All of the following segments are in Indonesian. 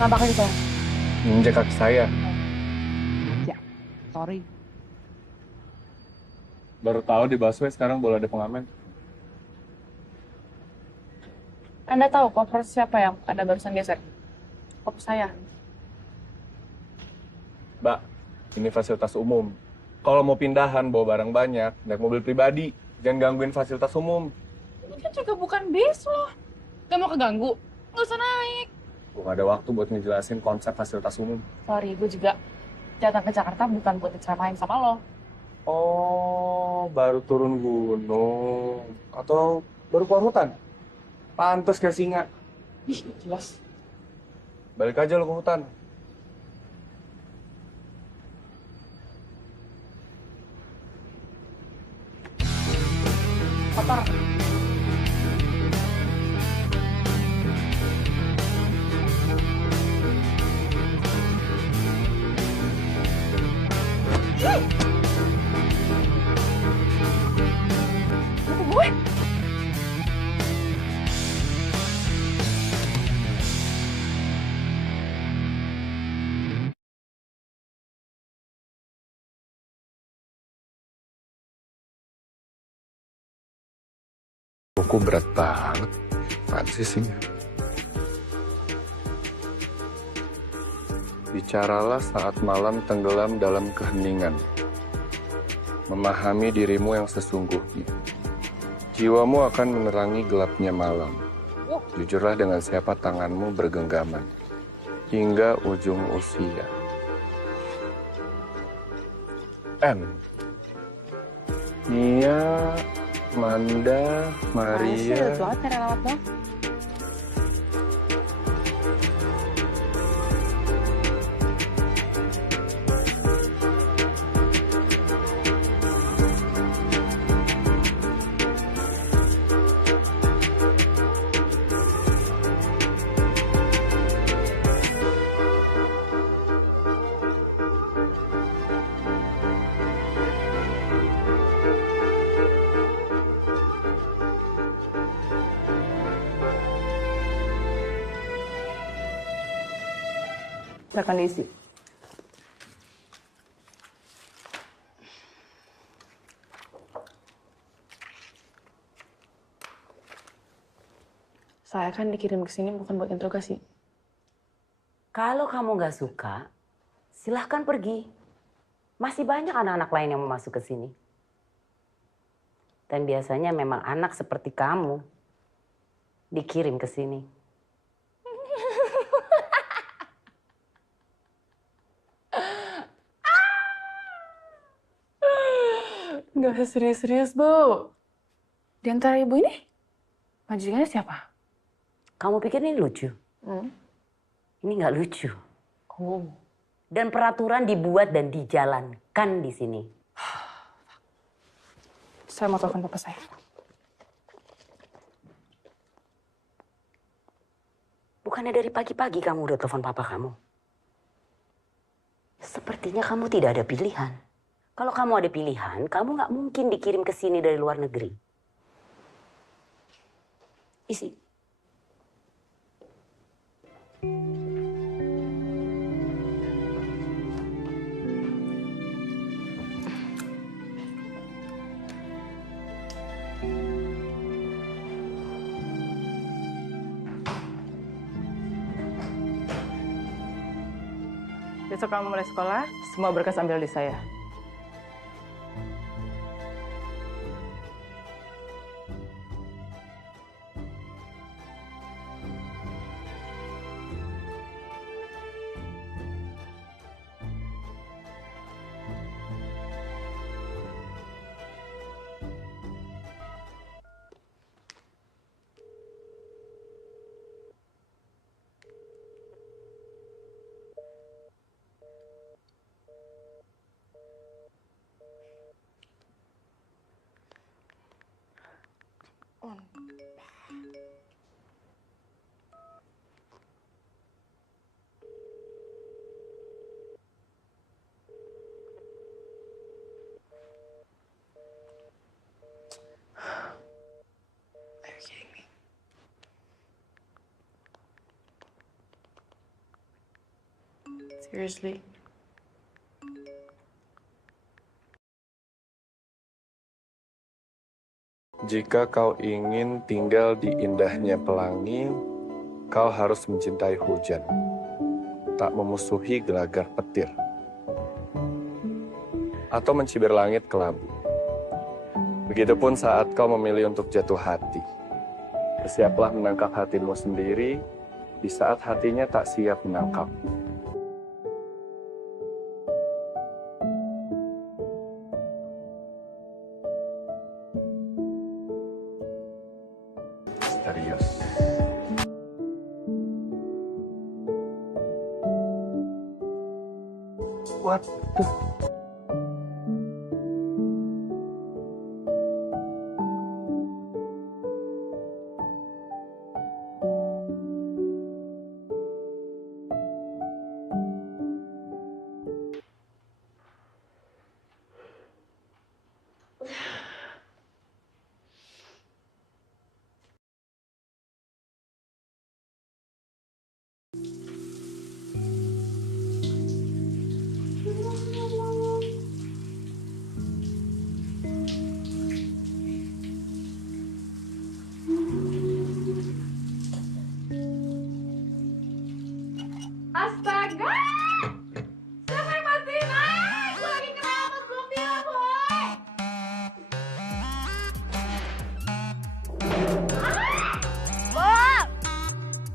Nampakin saya. Injek kaki saya. Ya, sorry. Baru tahu di busway sekarang boleh ada pengamen. Anda tahu koper siapa yang Anda barusan geser? Koper saya. Mbak, ini fasilitas umum. Kalau mau pindahan bawa barang banyak, naik mobil pribadi. Jangan gangguin fasilitas umum. Ini kan juga bukan bis loh. Gak mau keganggu? Nggak usah naik. Gue gak ada waktu buat ngejelasin konsep fasilitas umum. Sorry, gue juga datang ke Jakarta bukan buat diceramain sama lo. Oh, baru turun gunung. Atau baru keluar hutan? Pantes kayak singa. Ih, jelas. Balik aja lo ke hutan. Kotor. Buku gue. Buku berat banget. Apaan sih isinya? Bicaralah saat malam tenggelam dalam keheningan. Memahami dirimu yang sesungguhnya. Jiwamu akan menerangi gelapnya malam. Jujurlah dengan siapa tanganmu bergenggaman. Hingga ujung usia. M. Nia, Manda, Maria. Banget cara lewat dong. Silakan diisi. Saya kan dikirim ke sini bukan buat interogasi. Kalau kamu nggak suka, silahkan pergi. Masih banyak anak-anak lain yang mau masuk ke sini. Dan biasanya memang anak seperti kamu dikirim ke sini. Nggak usah serius-serius, Bu. Di antara ibu ini, majikannya siapa? Kamu pikir ini lucu? Ini nggak lucu. Oh. Dan peraturan dibuat dan dijalankan di sini. Saya mau telepon papa saya. Bukannya dari pagi-pagi kamu udah telepon papa kamu? Sepertinya kamu tidak ada pilihan. Kalau kamu ada pilihan, kamu nggak mungkin dikirim ke sini dari luar negeri. Isi. Besok kamu mulai sekolah, semua berkas ambil di saya. Seriously. Jika kau ingin tinggal di indahnya pelangi, kau harus mencintai hujan, tak memusuhi gelagar petir, atau mencibir langit kelabu. Begitupun saat kau memilih untuk jatuh hati. Bersiaplah menangkap hatimu sendiri di saat hatinya tak siap menangkap. Misterius. What the... Astaga! Siapa yang matiin? Aku lagi keramas belum bilang, boy! Bang!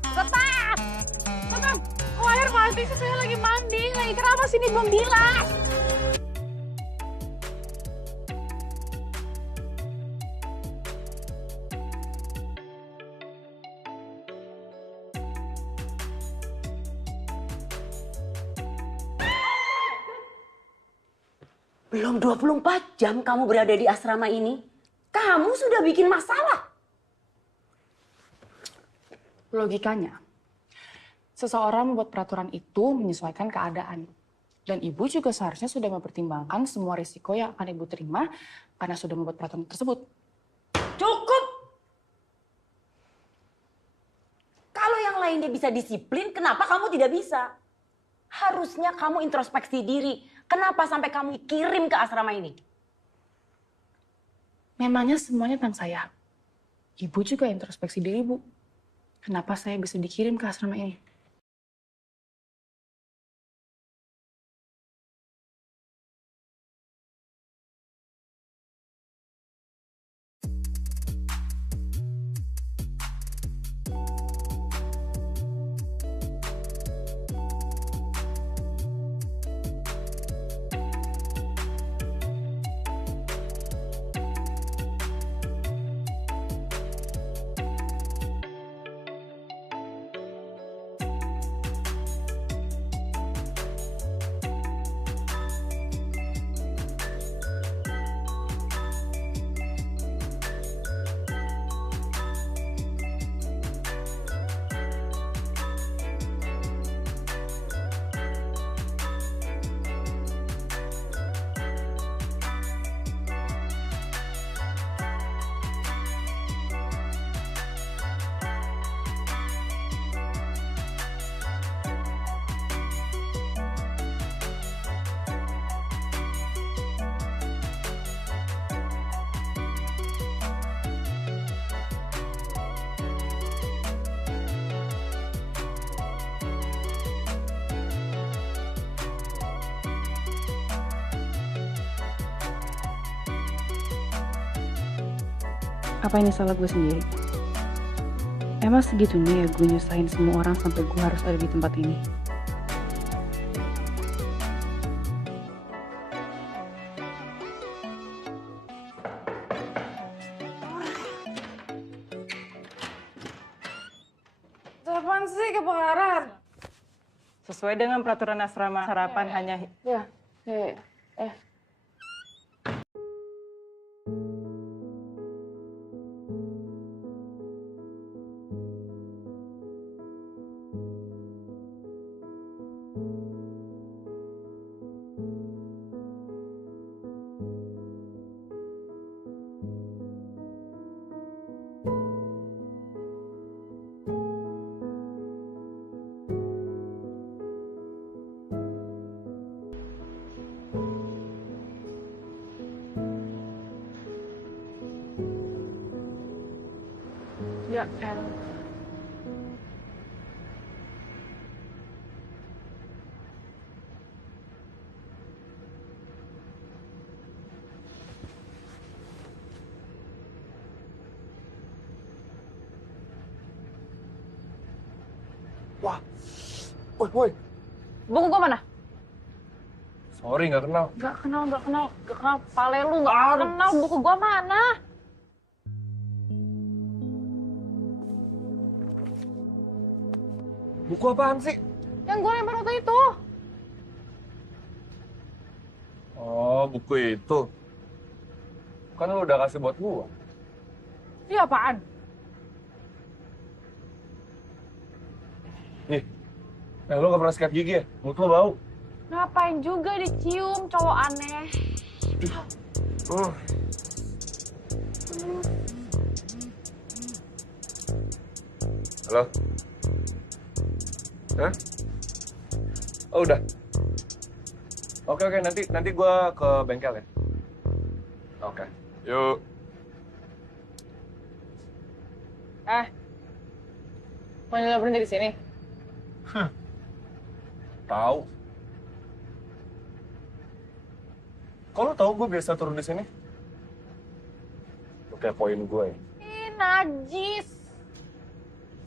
Tetap! Tetap! Kok air mati sih? Saya lagi mandi, lagi keramas ini belum bilas! Belum 24 jam kamu berada di asrama ini. Kamu sudah bikin masalah. Logikanya, seseorang membuat peraturan itu menyesuaikan keadaan. Dan ibu juga seharusnya sudah mempertimbangkan semua risiko yang akan ibu terima karena sudah membuat peraturan tersebut. Cukup! Kalau yang lainnya bisa disiplin, kenapa kamu tidak bisa? Harusnya kamu introspeksi diri. Kenapa sampai kamu kirim ke asrama ini? Memangnya semuanya tentang saya. Ibu juga introspeksi diri, Bu. Kenapa saya bisa dikirim ke asrama ini? Apa ini salah gue sendiri? Emang segitunya ya gue nyusahin semua orang sampai gue harus ada di tempat ini? Apaan sih kebakaran? Sesuai dengan peraturan asrama, sarapan hanya... Ya, Ya, El. Wah, woi. Buku gua mana? Sorry, nggak kenal. Gak kenal. Pale lu gak kenal. Buku gua mana? Buku apaan sih? Yang gua lempar waktu itu. Oh, buku itu. Kan lu udah kasih buat gua. Iya apaan? Ih, lu gak pernah sikat gigi ya? Mulut lu bau. Ngapain juga dicium, cowok aneh. Uh. Halo? Hah? Oh, udah. Oke, nanti gua ke bengkel ya. Oke. Yuk. Mau nyoba berhenti di sini? Tahu. Kalau tahu gue biasa turun di sini. Lu kayak poin gue ya. Ih, najis.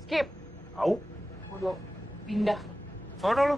Skip. Tahu? Udah pindah. Sono lu.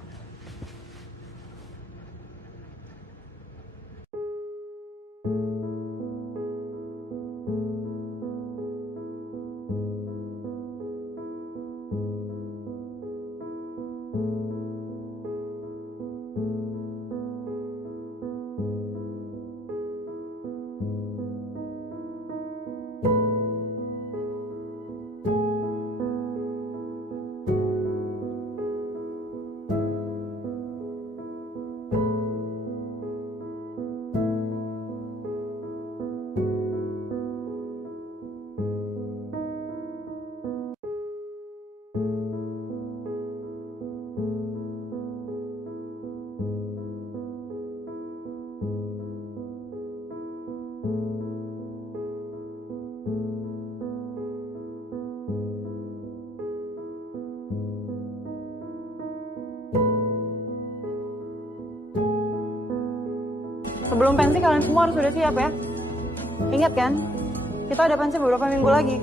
Sebelum pensi kalian semua harus sudah siap ya. Ingat kan, kita ada pensi beberapa minggu lagi.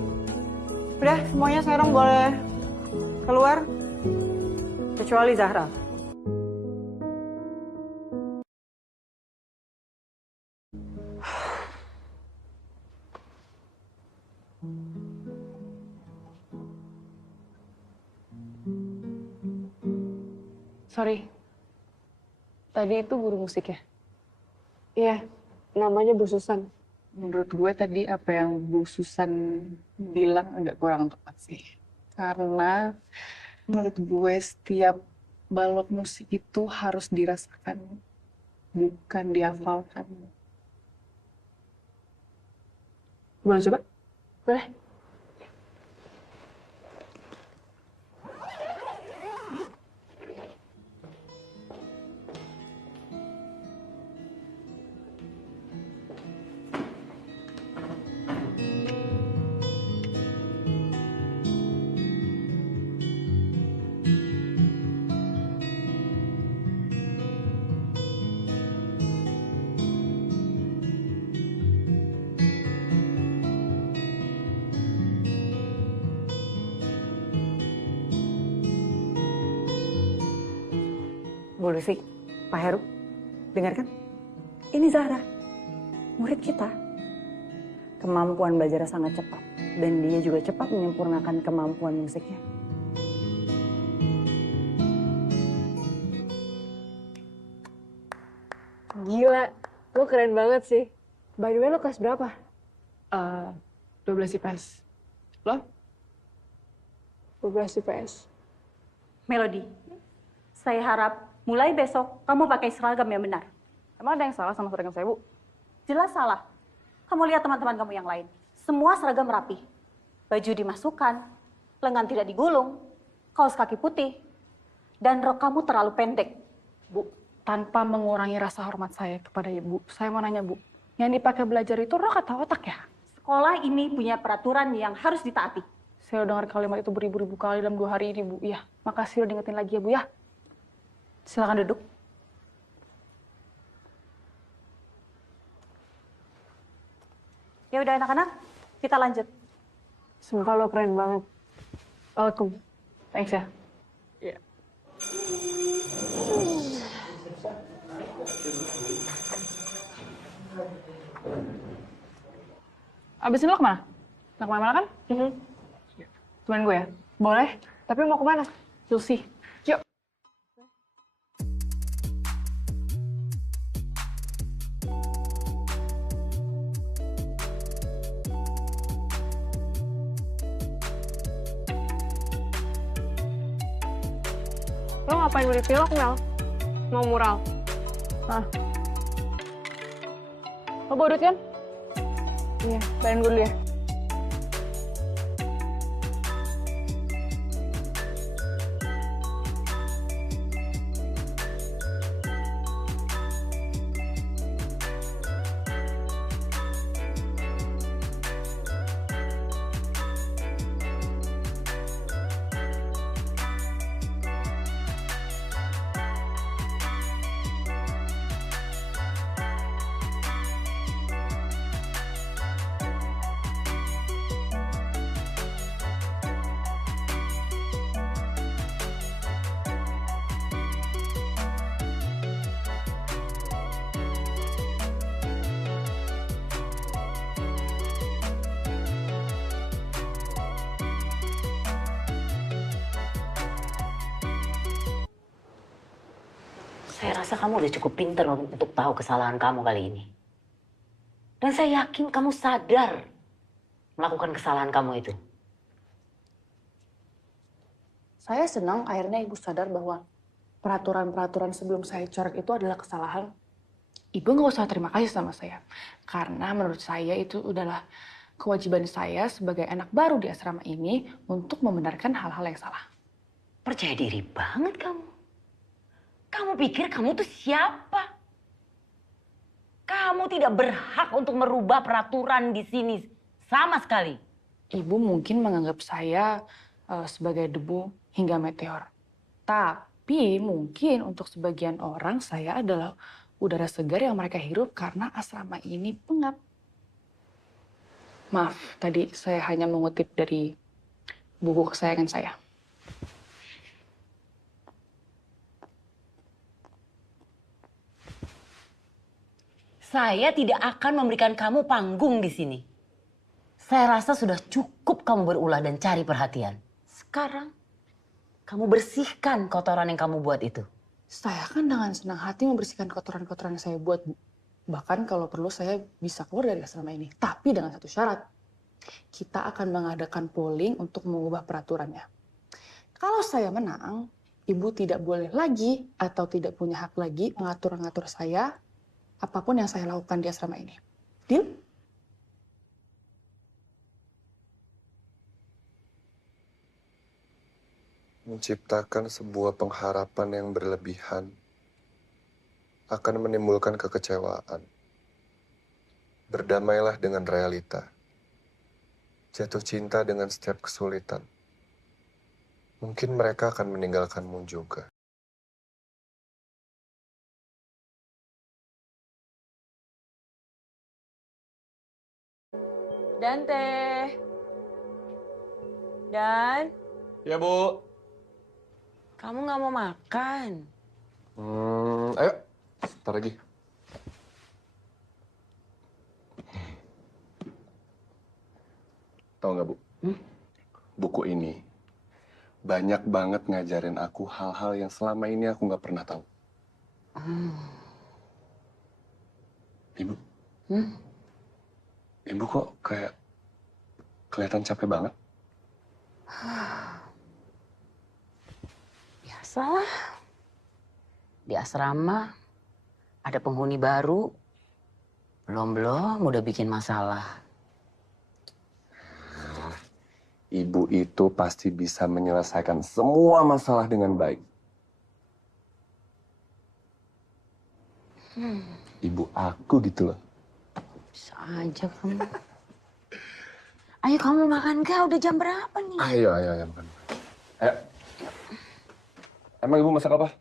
Udah, semuanya sekarang boleh keluar, kecuali Zahra. Sorry. Tadi itu guru musik ya? Iya, namanya Bu Susan. Menurut gue tadi apa yang Bu Susan bilang agak kurang tepat sih. Karena menurut gue setiap balok musik itu harus dirasakan, bukan dihafalkan. Boleh coba? Boleh? Bu Lucy, Pak Heru, dengarkan. Ini Zahra, murid kita. Kemampuan belajarnya sangat cepat. Dan dia juga cepat menyempurnakan kemampuan musiknya. Gila, lo keren banget sih. By the way, lo kelas berapa? 12 IPS. Lo? 12 IPS. Melody, saya harap mulai besok kamu pakai seragam yang benar. Emang ada yang salah sama seragam saya, Bu? Jelas salah. Kamu lihat teman-teman kamu yang lain. Semua seragam rapi. Baju dimasukkan, lengan tidak digulung, kaos kaki putih, dan rok kamu terlalu pendek. Bu, tanpa mengurangi rasa hormat saya kepada Ibu, saya mau nanya, Bu. Yang dipakai belajar itu rok atau otak ya? Sekolah ini punya peraturan yang harus ditaati. Saya udah dengar kalimat itu beribu-ribu kali dalam 2 hari ini, Bu. Ya, makasih udah diingetin lagi ya, Bu ya. Silakan duduk. Ya udah anak-anak, kita lanjut. Sumpah lo keren banget. Welcome. Thanks ya. Abis ini lo kemana? Nggak kemana-mana kan? Temenin gue ya? Boleh, tapi mau kemana? You'll see. Yuk. Lo ngapain beli pilok, Mel? Mau mural? Nah. Lo bawa duit kan? Iya, bayarin gue dulu ya. Saya rasa kamu udah cukup pinter untuk tahu kesalahan kamu kali ini. Dan saya yakin kamu sadar melakukan kesalahan kamu itu. Saya senang akhirnya ibu sadar bahwa peraturan-peraturan sebelum saya coret itu adalah kesalahan. Ibu nggak usah terima kasih sama saya. Karena menurut saya itu adalah kewajiban saya sebagai anak baru di asrama ini untuk membenarkan hal-hal yang salah. Percaya diri banget kamu. Kamu pikir kamu tuh siapa? Kamu tidak berhak untuk merubah peraturan di sini sama sekali. Ibu mungkin menganggap saya sebagai debu hingga meteor. Tapi mungkin untuk sebagian orang saya adalah udara segar yang mereka hirup karena asrama ini pengap. Maaf, tadi saya hanya mengutip dari buku kesayangan saya. Saya tidak akan memberikan kamu panggung di sini. Saya rasa sudah cukup kamu berulah dan cari perhatian. Sekarang, kamu bersihkan kotoran yang kamu buat itu. Saya kan dengan senang hati membersihkan kotoran-kotoran yang saya buat. Bahkan kalau perlu saya bisa keluar dari asrama ini. Tapi dengan satu syarat. Kita akan mengadakan polling untuk mengubah peraturannya. Kalau saya menang, ibu tidak boleh lagi atau tidak punya hak lagi mengatur-ngatur saya apapun yang saya lakukan di asrama ini. Deal? Menciptakan sebuah pengharapan yang berlebihan akan menimbulkan kekecewaan. Berdamailah dengan realita. Jatuh cinta dengan setiap kesulitan. Mungkin mereka akan meninggalkanmu juga. Dan teh. Dan, Ya, Bu. kamu nggak mau makan? Ayo. Sebentar lagi. Tahu nggak, Bu? Buku ini banyak banget ngajarin aku hal-hal yang selama ini aku nggak pernah tahu. Ibu? Ibu kok kayak kelihatan capek banget? Biasalah. Di asrama ada penghuni baru. Belum udah bikin masalah. Ibu itu pasti bisa menyelesaikan semua masalah dengan baik. Ibu aku gitu loh. Bisa aja kamu. Ayo kamu makan kah? Udah jam berapa nih? Ayo makan. Ayo. Emang ibu masak apa?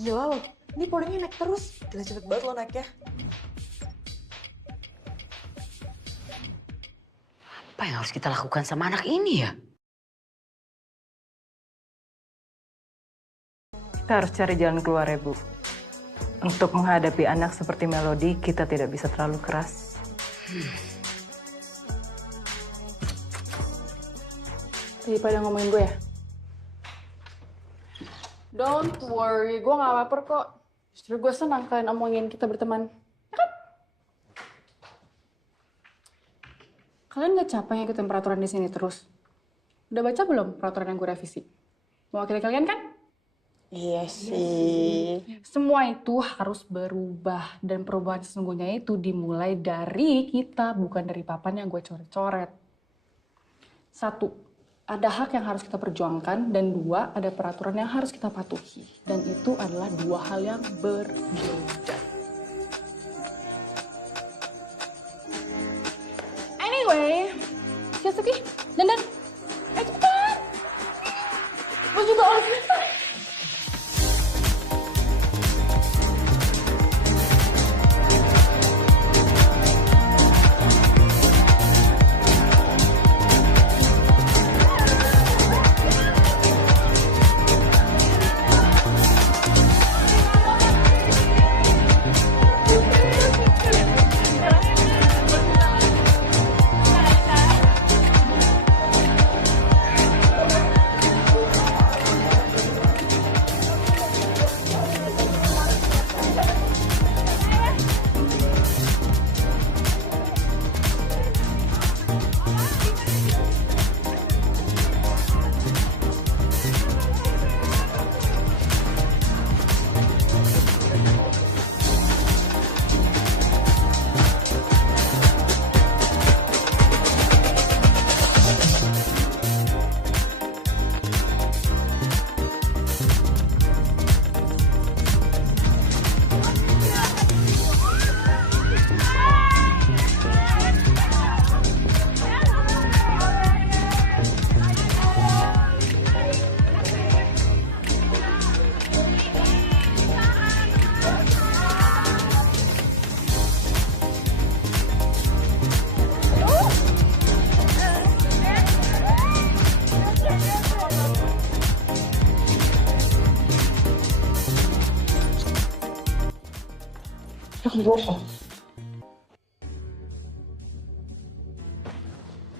Gila lo, ini polanya naik terus. Gila cepet banget lo naiknya. Apa yang harus kita lakukan sama anak ini ya? Kita harus cari jalan keluar ya, Bu. Untuk menghadapi anak seperti Melody, kita tidak bisa terlalu keras. Daripada ngomongin gue ya? Don't worry, gue gak baper kok. Justru gue senang kalian omongin kita berteman. Ya kan? Kalian gak capek ngikutin peraturan di sini terus? Udah baca belum peraturan yang gue revisi? Mewakili kalian kan? Iya sih. Semua itu harus berubah. Dan perubahan sesungguhnya itu dimulai dari kita, bukan dari papan yang gue coret-coret. 1. Ada hak yang harus kita perjuangkan, dan 2, ada peraturan yang harus kita patuhi. Dan itu adalah 2 hal yang berbeda. Anyway, Yasuki, dandan. Ayo cepetan. Gue juga oleh sebentar.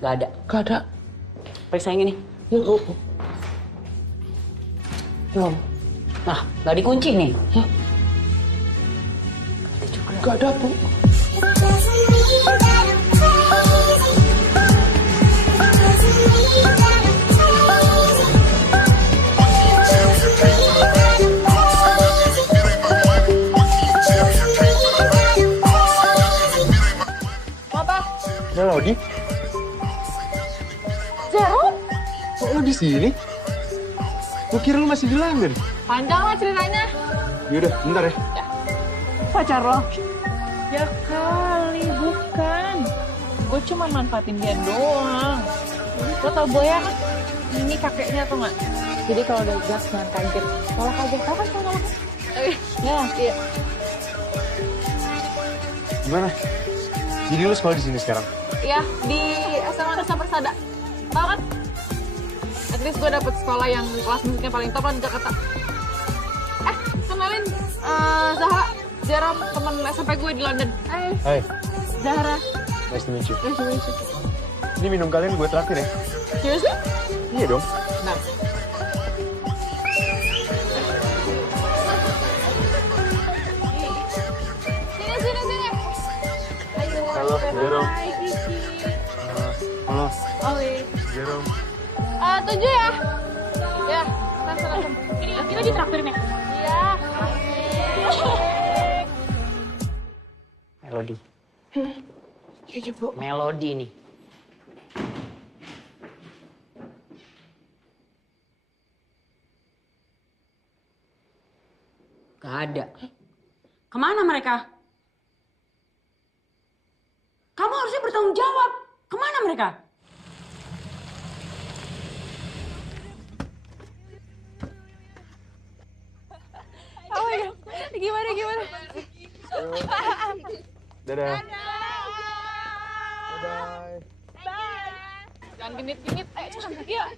Gak ada. Gak ada. Periksa yang ini. Yuk. Nah, gak dikunci nih. Gak ada, Bu. Melody? Zero? Kok lu di sini? Gue kira lu masih di London. Panjang lah ceritanya. Yaudah, bentar ya. Pacar lo? Ya kali, bukan. Gue cuma manfaatin dia doang. Lo tau Boya kan? Ini kakeknya tuh nggak? Jadi kalau udah gas jangan kaget. Kalau kaget tau kan kalau kaget? Ya, iya. Gimana? Jadi lu sekolah di sini sekarang? Iya, di SMA Nusa Persada. Tahu kan? At least gue dapet sekolah yang kelas musiknya paling top lah di Jakarta. Kenalin Zahra, Jerome, temen SMP gue di London. Hai, Zahra. nice to meet you. Nice to meet you. Ini minum kalian gue traktir ya? Seriously? Iya dong. Nah. Sini. Ayo. Halo, Jerome. Hai, Kiki. Halo, Oli. Jerome. 7 ya? Ya, langsung. Ini kita ditraktir nih. Iya. Melody. Iya, Bu. Melody nih. Gak ada. Kemana mereka? Kamu harusnya bertanggung jawab. Kemana mereka? Oh my God. Gimana? Dadah. Bye. Jangan genit-genit. Ayo cepetan. Yuk.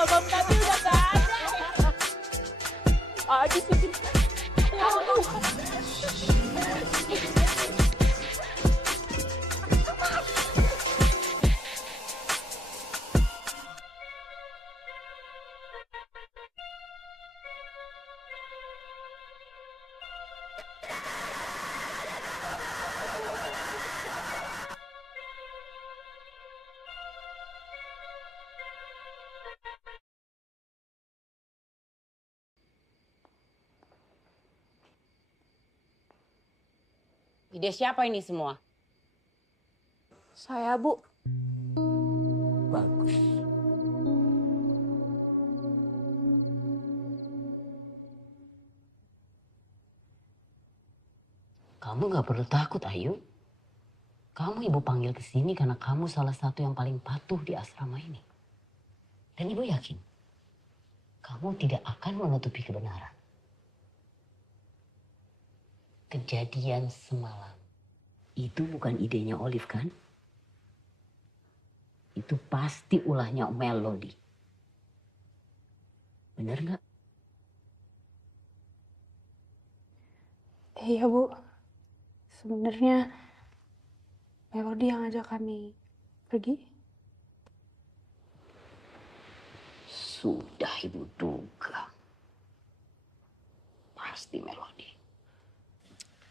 Sabam tadi udah gak ada. Aduh sih. Ide siapa ini semua? Saya, Bu. Bagus. Kamu gak perlu takut, Ayu. Kamu ibu panggil ke sini karena kamu salah satu yang paling patuh di asrama ini. Dan ibu yakin, kamu tidak akan menutupi kebenaran. Kejadian semalam, itu bukan idenya Olive kan? Itu pasti ulahnya Melody. Bener nggak? Iya, Bu. Sebenarnya Melody yang ngajak kami pergi. Sudah ibu duga. Pasti Melody.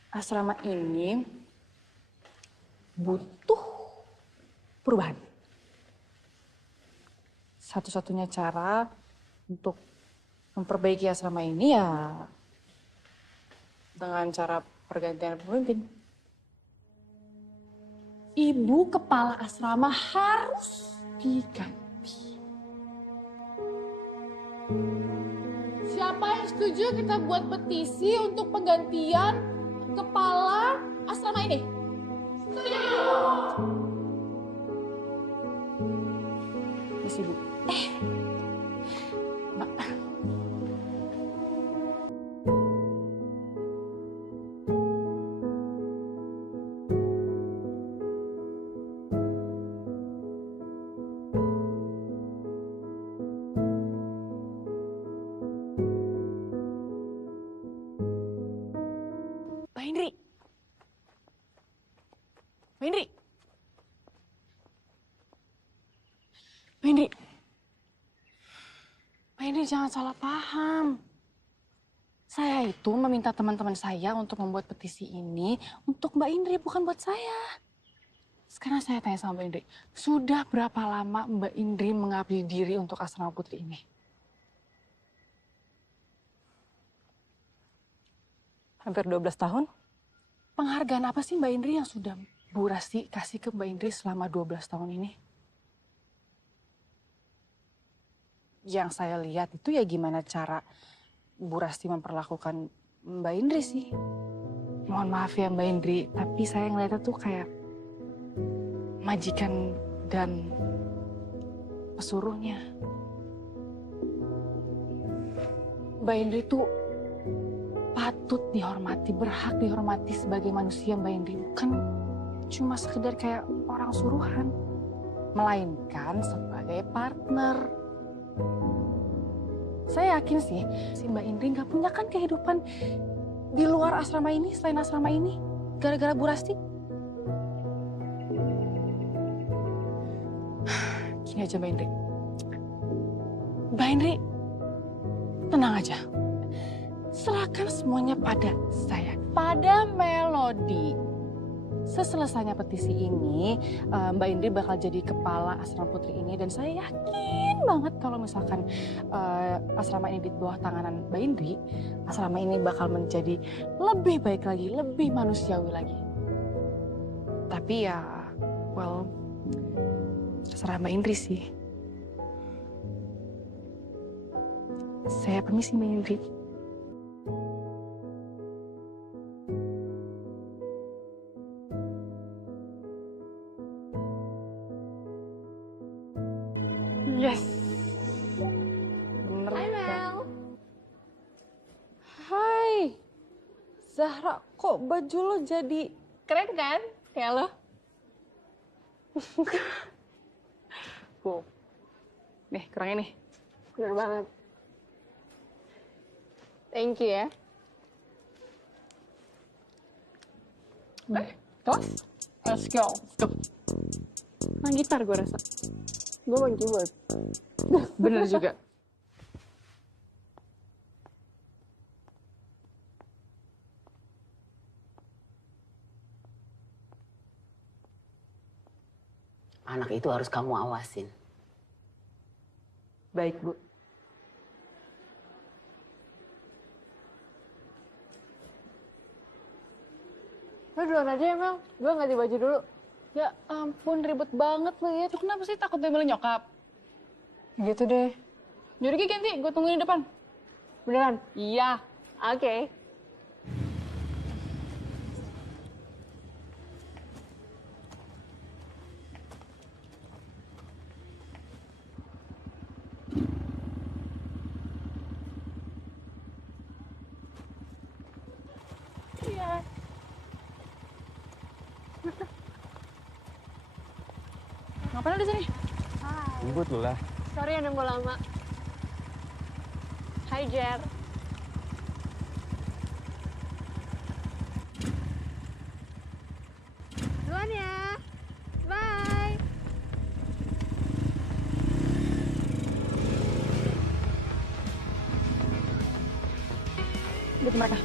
Asrama ini butuh perubahan. Satu-satunya cara untuk memperbaiki asrama ini ya dengan cara pergantian pemimpin. Ibu kepala asrama harus diganti. Siapa yang setuju kita buat petisi untuk penggantian kepala asrama ini? Setuju. Yes, Ibu. Mbak. Mbak Indri. Mbak Indri. Mbak Indri. Mbak Indri jangan salah paham. Saya itu meminta teman-teman saya untuk membuat petisi ini untuk Mbak Indri, bukan buat saya. Sekarang saya tanya sama Mbak Indri, sudah berapa lama Mbak Indri mengabdi diri untuk asrama putri ini? Hampir 12 tahun. Penghargaan apa sih Mbak Indri yang sudah Bu Rasti kasih ke Mbak Indri selama 12 tahun ini? Yang saya lihat itu ya gimana cara Bu Rasti memperlakukan Mbak Indri sih. Mohon maaf ya Mbak Indri, tapi saya ngeliatnya tuh kayak majikan dan pesuruhnya. Mbak Indri tuh patut dihormati, berhak dihormati sebagai manusia Mbak Indri. Bukan cuma sekedar kayak orang suruhan, melainkan sebagai partner. Saya yakin sih, si Mbak Indri nggak punya kan kehidupan di luar asrama ini, selain asrama ini, gara-gara Bu Rasti. Gini aja Mbak Indri. Mbak Indri, tenang aja. Serahkan semuanya pada saya. kepada Melody. Seselesainya petisi ini, Mbak Indri bakal jadi kepala asrama putri ini dan saya yakin banget kalau misalkan asrama ini di bawah tanganan Mbak Indri, asrama ini bakal menjadi lebih baik lagi, lebih manusiawi lagi. Tapi ya, well, terserah Mbak Indri sih. Saya permisi Mbak Indri. Yes. Bener. Hai Mel. Hai, Zahra, kok baju lo jadi Keren kan? Kayak lo. Wow. Nih, kurang ini. Bener banget. Thank you ya. Kelas? Let's go. Let's go. Main gitar gue rasa. Gue main keyboard. Bener juga. Anak itu harus kamu awasin. Baik, Bu. Lo duluan aja ya Mel. Gue ganti baju dulu. Ya ampun, ribet banget lo ya. Tuh kenapa sih takut diambil nyokap? Gitu deh. Yaudah Ki, ganti, gue tungguin di depan. Beneran? Iya. Oke. Iya. Ngapain lo di sini? Ribut lu lah. Sorry ya nunggu lama. Hai Jer. Duluan ya. Bye. Ikut mereka.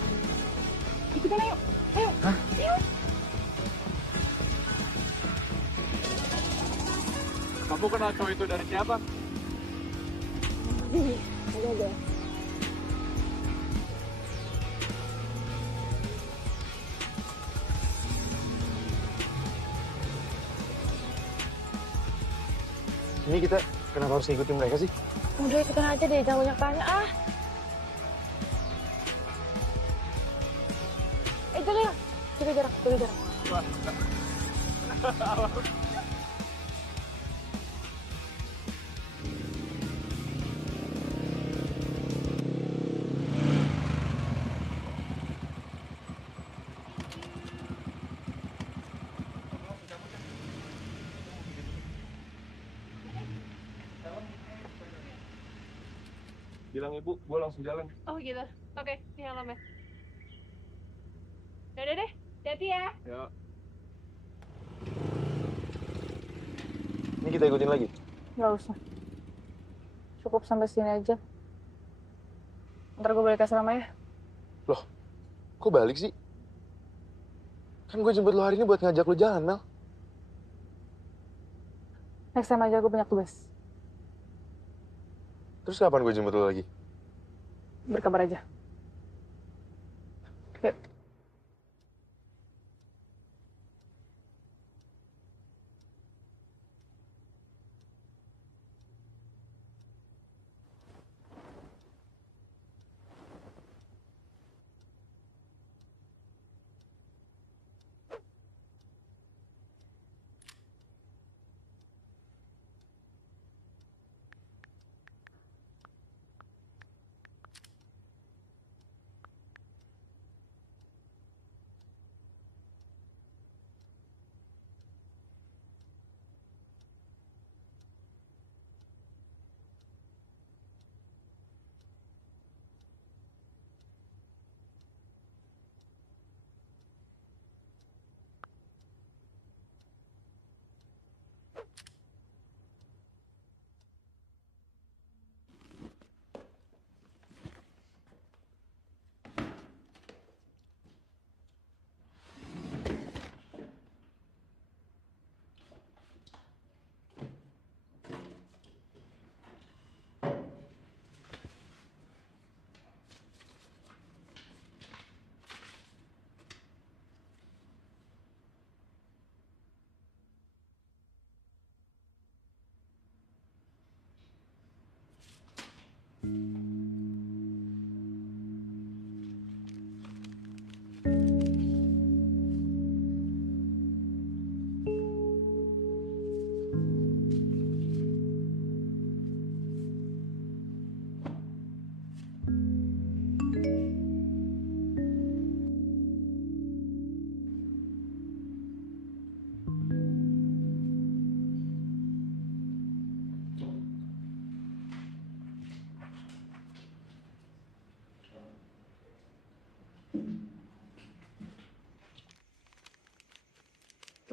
Ikutin ayo. Ayo. Hah? Ayo. Kamu kenal cowok itu dari siapa? Ada. Ini kita kenapa harus ngikutin mereka sih? Udah ikutin aja deh, jangan banyak tanya ah. Jangan, jaga jarak, jaga jarak. Bilang ibu, gue langsung jalan. Oh gitu, oke, ini helmnya. Dadah deh, hati-hati ya. Ya. Ini kita ikutin lagi. Gak usah. Cukup sampai sini aja. Ntar gue balik ke asrama ya. Loh, kok balik sih? Kan gue jemput lo hari ini buat ngajak lo jalan, Mel. Next time aja gue banyak tugas. Terus kapan gue jemput lo lagi? Berkabar aja. Yuk.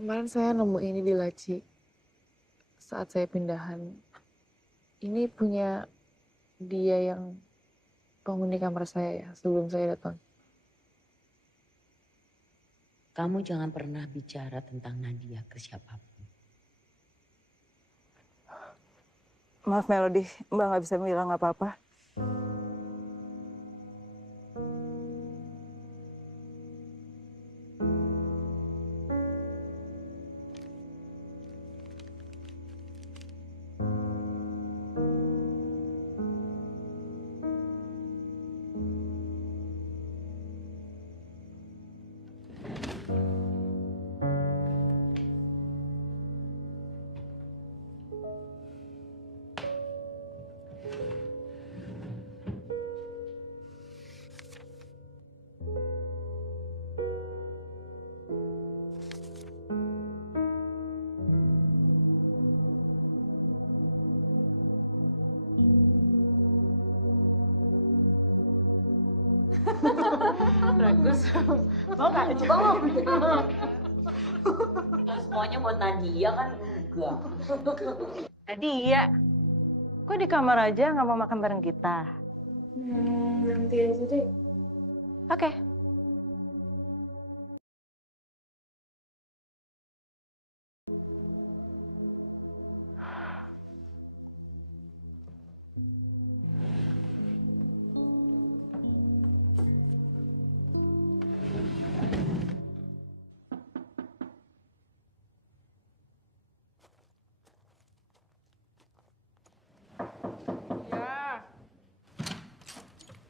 Kemarin saya nemu ini di laci saat saya pindahan. Ini punya dia yang penghuni kamar saya ya sebelum saya datang. Kamu jangan pernah bicara tentang Nadia ke siapapun. Maaf Melody, Mbak nggak bisa bilang apa-apa. Bagus. Mau gak? Coba mau. Semuanya buat Nadia kan enggak. Nadia, kok di kamar aja nggak mau makan bareng kita? Nanti aja deh. Oke.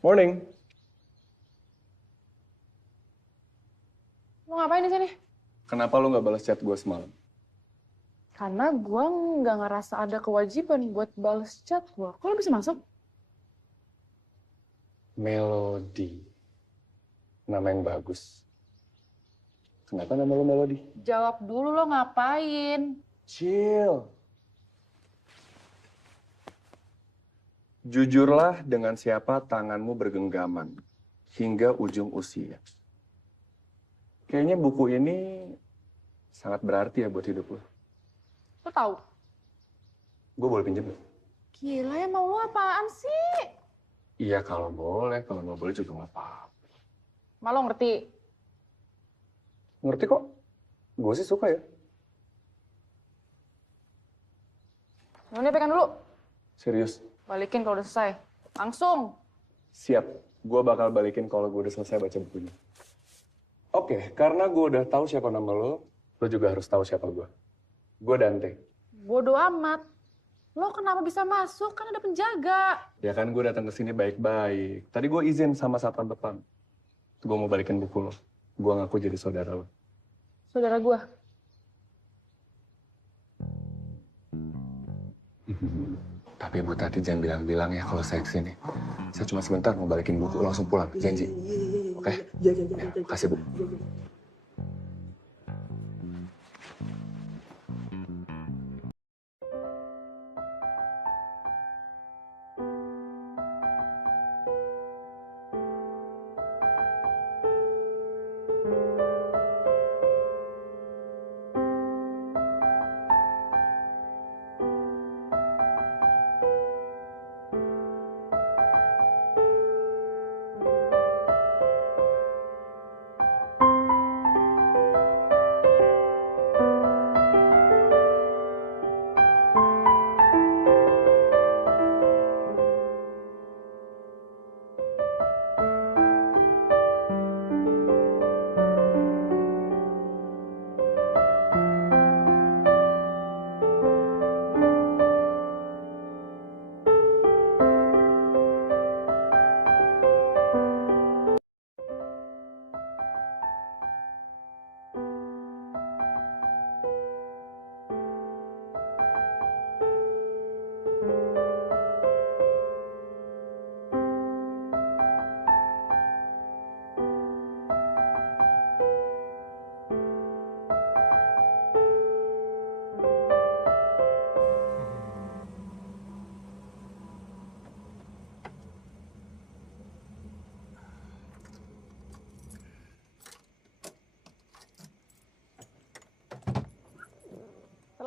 Morning. Mau ngapain di sini? Kenapa lu nggak balas chat gue semalam? Karena gue nggak ngerasa ada kewajiban buat balas chat gue. Kok lo bisa masuk? Melody. Nama yang bagus. Kenapa nama lu Melody? Jawab dulu lo ngapain? Chill. Jujurlah dengan siapa tanganmu bergenggaman hingga ujung usia. Kayaknya buku ini sangat berarti ya buat hidup lo. Lo tahu? Gue boleh pinjem gak? Gila ya, mau lo apaan sih? Iya kalau boleh, kalau nggak boleh juga nggak apa-apa. Malah ngerti. Ngerti kok? Gue sih suka ya. Lo nih pegang dulu. Serius. Balikin kalau udah selesai. Langsung. Siap. Gue bakal balikin kalau gue udah selesai baca bukunya. Oke, karena gue udah tahu siapa nama lo juga harus tahu siapa gue. Gue Dante. Bodoh amat. Lo kenapa bisa masuk? Kan ada penjaga. Ya kan gue datang ke sini baik-baik. Tadi gue izin sama satpam depan. Gue mau balikin buku lo. Gue ngaku jadi saudara lo. Saudara gue. Tapi Bu Tati jangan bilang-bilang ya kalau saya kesini. Saya cuma sebentar mau balikin buku, langsung pulang. Janji. Oke? Ya, kasih Bu.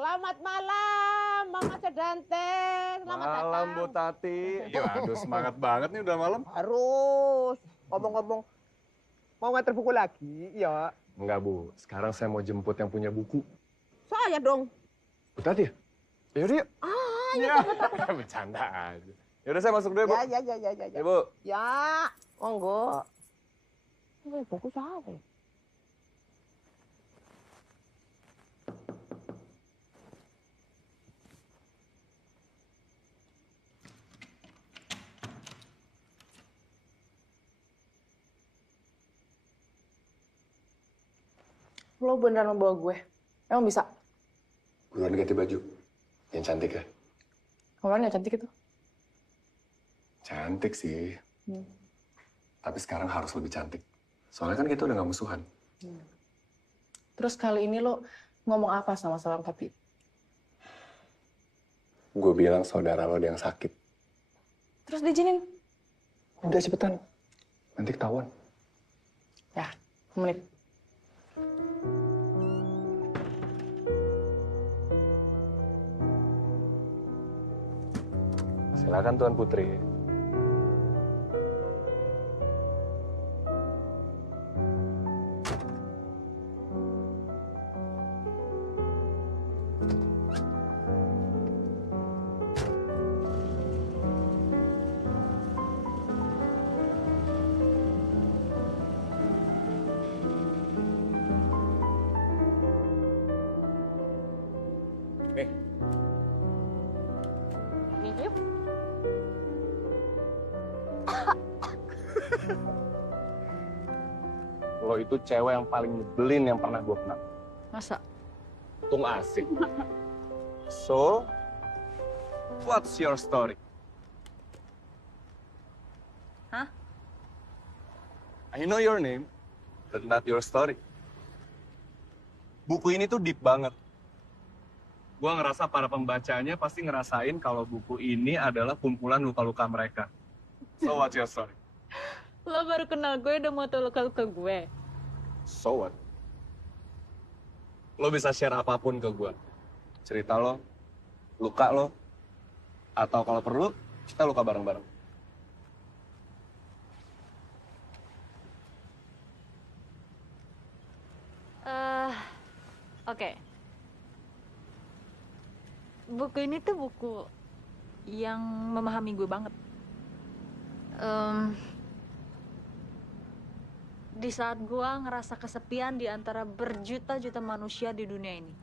Selamat malam, Mama Sedante. Selamat Malam, datang. Bu Tati. Ya, aduh semangat banget nih udah malam. Harus. Ngomong-ngomong, mau nganter buku lagi? Iya. Enggak, Bu. Sekarang saya mau jemput yang punya buku. Saya dong. Bu Tati ya? Yaudah yuk. Ya. Bercanda aja. Yaudah saya masuk dulu, Bu. Ya. Ya, Bu. Ya, monggo. Ini buku saya. Lo beneran membawa gue? Emang bisa? Buruan ganti baju. Yang cantik ya? Kemarin gak cantik itu? Cantik sih. Tapi sekarang harus lebih cantik. Soalnya kan kita udah gak musuhan. Terus kali ini lo ngomong apa sama Salam Papi? Gue bilang saudara lo ada yang sakit. Terus diizinin? Udah cepetan. Nanti ketahuan. Ya, menit. Silakan Tuan Putri. Lo itu cewek yang paling nyebelin yang pernah gue kenal. Masa? Tung asik. So, what's your story? Hah? I know your name, but not your story. Buku ini tuh deep banget. Gue ngerasa para pembacanya pasti ngerasain kalau buku ini adalah kumpulan luka-luka mereka. So, what's your story? Lo baru kenal gue udah mau tau luka-luka gue. So what? Lo bisa share apapun ke gue. Cerita lo, luka lo, atau kalau perlu, kita luka bareng-bareng. Oke. Buku ini tuh buku yang memahami gue banget. Di saat gue ngerasa kesepian di antara berjuta-juta manusia di dunia ini.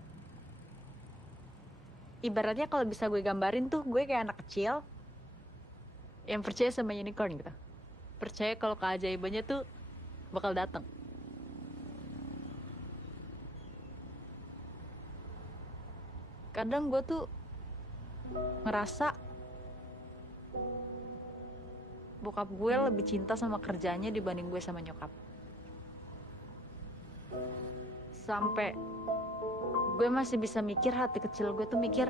Ibaratnya kalau bisa gue gambarin tuh gue kayak anak kecil yang percaya sama unicorn gitu. Percaya kalau keajaibannya tuh bakal datang. Kadang gue tuh ngerasa bokap gue lebih cinta sama kerjanya dibanding gue sama nyokap. Sampai gue masih bisa mikir, hati kecil gue tuh mikir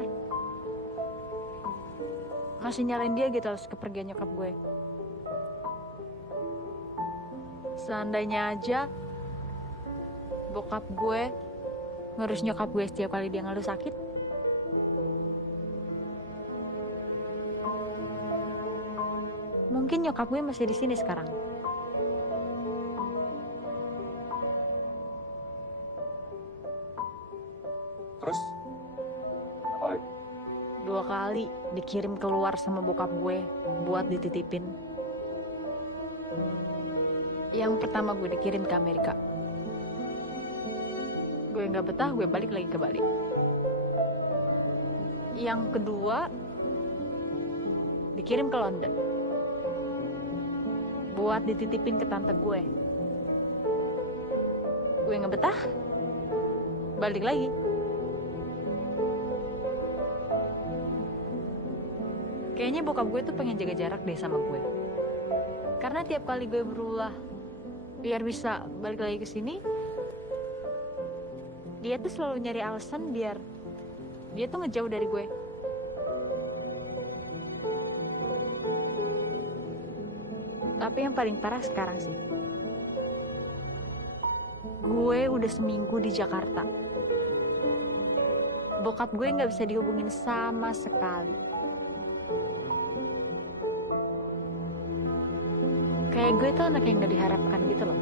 masih nyalain dia gitu atas kepergian nyokap gue. Seandainya aja bokap gue ngurus nyokap gue setiap kali dia ngeluh sakit, mungkin nyokap gue masih di sini sekarang. Terus? Apa lagi? 2 kali dikirim keluar sama bokap gue buat dititipin. Yang pertama gue dikirim ke Amerika. Gue nggak betah, gue balik lagi ke Bali. Yang kedua dikirim ke London buat dititipin ke tante gue. Gue nggak betah, balik lagi. Kayaknya bokap gue tuh pengen jaga jarak deh sama gue. Karena tiap kali gue berulah biar bisa balik lagi ke sini, dia tuh selalu nyari alasan biar dia tuh ngejauh dari gue. Tapi yang paling parah sekarang sih, gue udah seminggu di Jakarta. bokap gue nggak bisa dihubungin sama sekali. Kayak gue tuh anak yang nggak diharapkan gitu loh.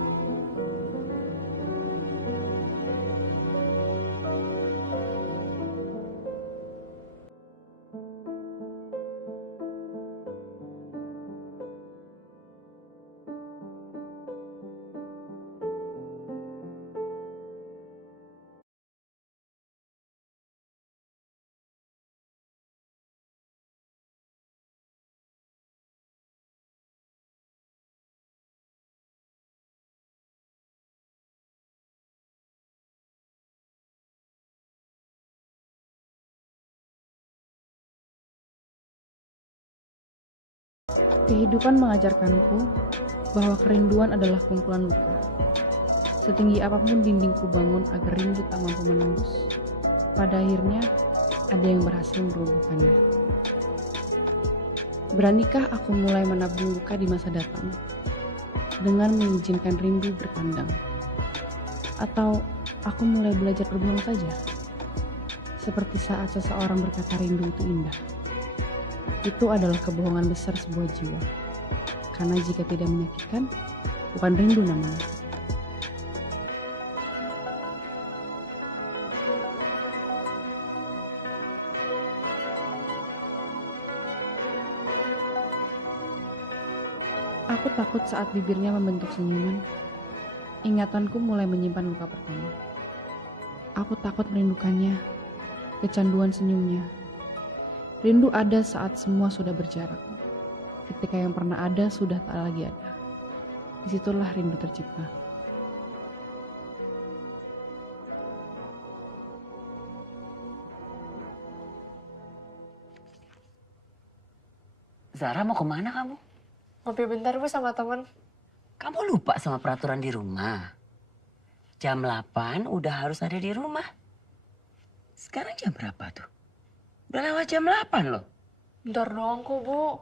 Kehidupan mengajarkanku bahwa kerinduan adalah kumpulan luka. Setinggi apapun dinding ku bangun agar rindu tak mampu menembus, pada akhirnya ada yang berhasil merobohkannya. Beranikah aku mulai menabung luka di masa datang dengan mengizinkan rindu berkandang? Atau aku mulai belajar berbohong saja? Seperti saat seseorang berkata rindu itu indah. Itu adalah kebohongan besar sebuah jiwa. Karena jika tidak menyakitkan, bukan rindu namanya. Aku takut saat bibirnya membentuk senyuman. Ingatanku mulai menyimpan luka pertama. Aku takut merindukannya, kecanduan senyumnya. Rindu ada saat semua sudah berjarak. Ketika yang pernah ada sudah tak lagi ada. Disitulah rindu tercipta. Zara mau kemana kamu? Ngopi bentar Bu sama temen. Kamu lupa sama peraturan di rumah. Jam 8 udah harus ada di rumah. Sekarang jam berapa tuh? Udah lewat jam 8 loh. Bentar doang kok Bu.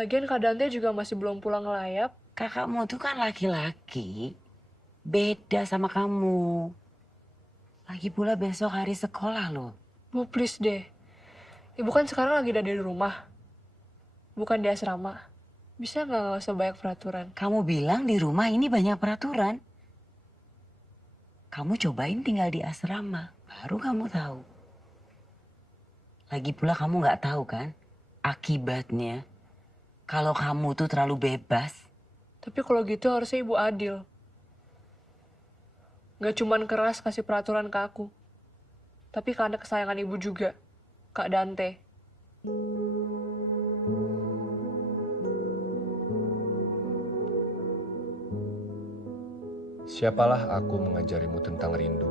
Lagian Kak Dante juga masih belum pulang ngelayap. Kakakmu tuh kan laki-laki. Beda sama kamu. Lagi pula besok hari sekolah loh. Bu please deh. Ibu kan sekarang lagi ada di rumah. Bukan di asrama. Bisa nggak usah banyak peraturan? Kamu bilang di rumah ini banyak peraturan. Kamu cobain tinggal di asrama. Baru kamu tahu. Lagi pula kamu nggak tahu kan akibatnya kalau kamu tuh terlalu bebas. Tapi kalau gitu harusnya Ibu adil. Gak cuman keras kasih peraturan ke aku. Tapi ke anak kesayangan Ibu juga. Kak Dante. Siapalah aku mengajarimu tentang rindu.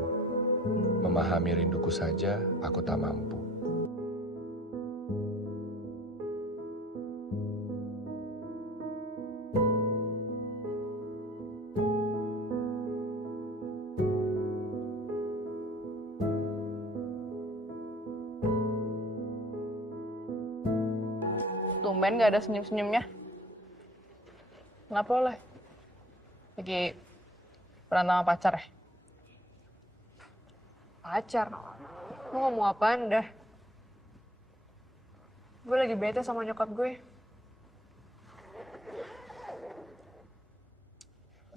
Memahami rinduku saja aku tak mampu. Tumben gak ada senyum-senyumnya. Kenapa oleh? Lagi berantem sama pacar ya? Pacar. Lu ngomong apaan dah? Gue lagi bete sama nyokap gue.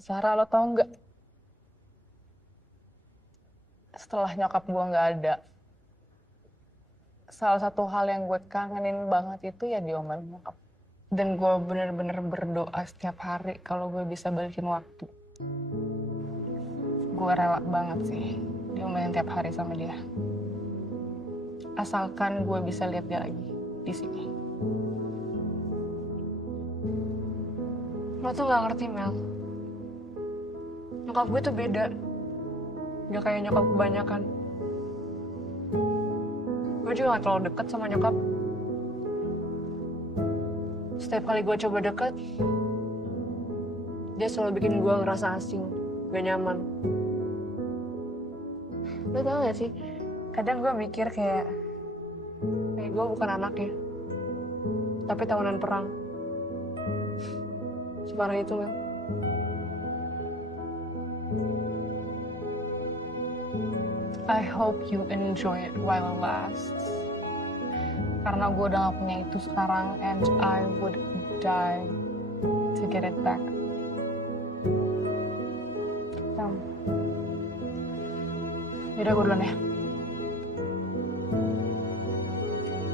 Sarah, lo tau nggak? Setelah nyokap gue nggak ada, salah satu hal yang gue kangenin banget itu ya diomelin nyokap. Dan gue bener-bener berdoa setiap hari kalau gue bisa balikin waktu. Gue rela banget sih diomelin tiap hari sama dia. Asalkan gue bisa lihat dia lagi di sini. Lo tuh gak ngerti, Mel. Nyokap gue tuh beda. Gak kayak nyokap kebanyakan. Gue juga gak terlalu deket sama nyokap. Setiap kali gue coba deket, dia selalu bikin gue ngerasa asing, gak nyaman. Lo tau gak sih, kadang gue mikir kayak gue bukan anaknya, tapi tawanan perang. Separah itu, Mel. I hope you enjoy it while it lasts. Karena gue udah gak punya itu sekarang, and I would die to get it back. Yaudah, gue duluan ya.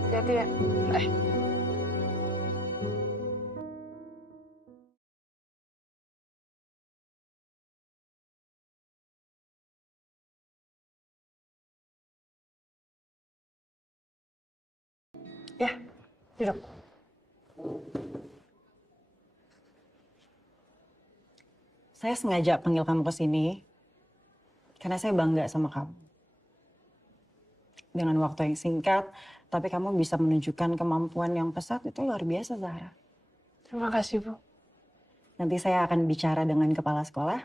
Hati-hati ya. Ya, duduk. Saya sengaja panggil kamu ke sini karena saya bangga sama kamu. Dengan waktu yang singkat, tapi kamu bisa menunjukkan kemampuan yang pesat, itu luar biasa, Zahra. Terima kasih, Bu. Nanti saya akan bicara dengan kepala sekolah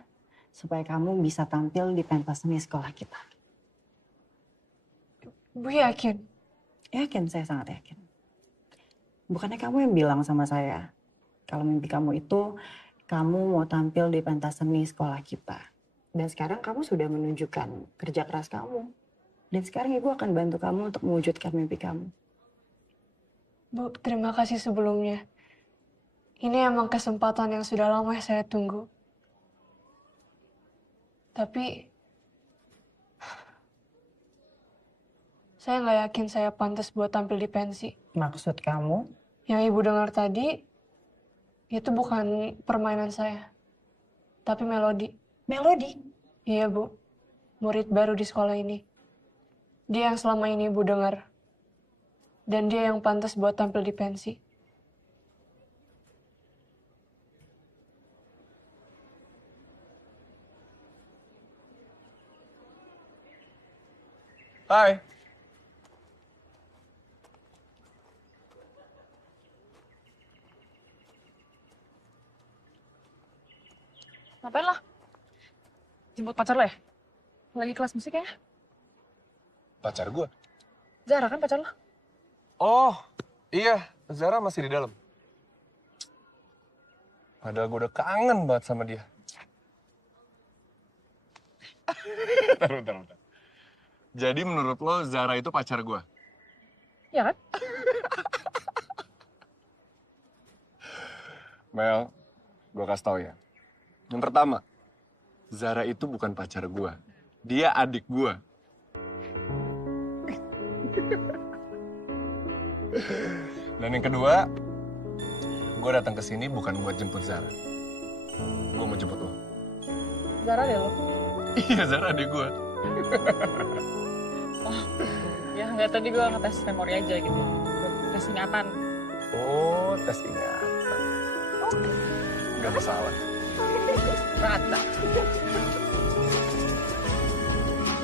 supaya kamu bisa tampil di pentas seni sekolah kita. Bu yakin? Yakin, saya sangat yakin. Bukannya kamu yang bilang sama saya, kalau mimpi kamu itu, kamu mau tampil di pentas seni sekolah kita. Dan sekarang kamu sudah menunjukkan kerja keras kamu. Dan sekarang ibu akan bantu kamu untuk mewujudkan mimpi kamu. Bu, terima kasih sebelumnya. Ini emang kesempatan yang sudah lama saya tunggu. Tapi saya nggak yakin saya pantas buat tampil di pensi. Maksud kamu? Yang ibu dengar tadi, itu bukan permainan saya, tapi melodi. Melodi? Iya, Bu. Murid baru di sekolah ini. Dia yang selama ini ibu dengar. Dan dia yang pantas buat tampil di pensi. Hai. Ngapain lah? Jemput pacar lo ya? Lagi kelas musik ya? Pacar gue? Zara kan pacar lo? Oh, iya. Zara masih di dalam. Padahal gue udah kangen banget sama dia. Bentar. Jadi menurut lo Zara itu pacar gue? Iya kan? Mel, gue kasih tau ya. Yang pertama, Zara itu bukan pacar gue. Dia adik gue. Dan yang kedua, gue datang ke sini bukan buat jemput Zara. Gue mau jemput lo. Zara deh lo? Iya, Zara adik gue. Oh, ya nggak, tadi gue ngetes memori aja gitu. Tes ingatan. Oh, tes ingatan. Oke. Gak masalah. Rata.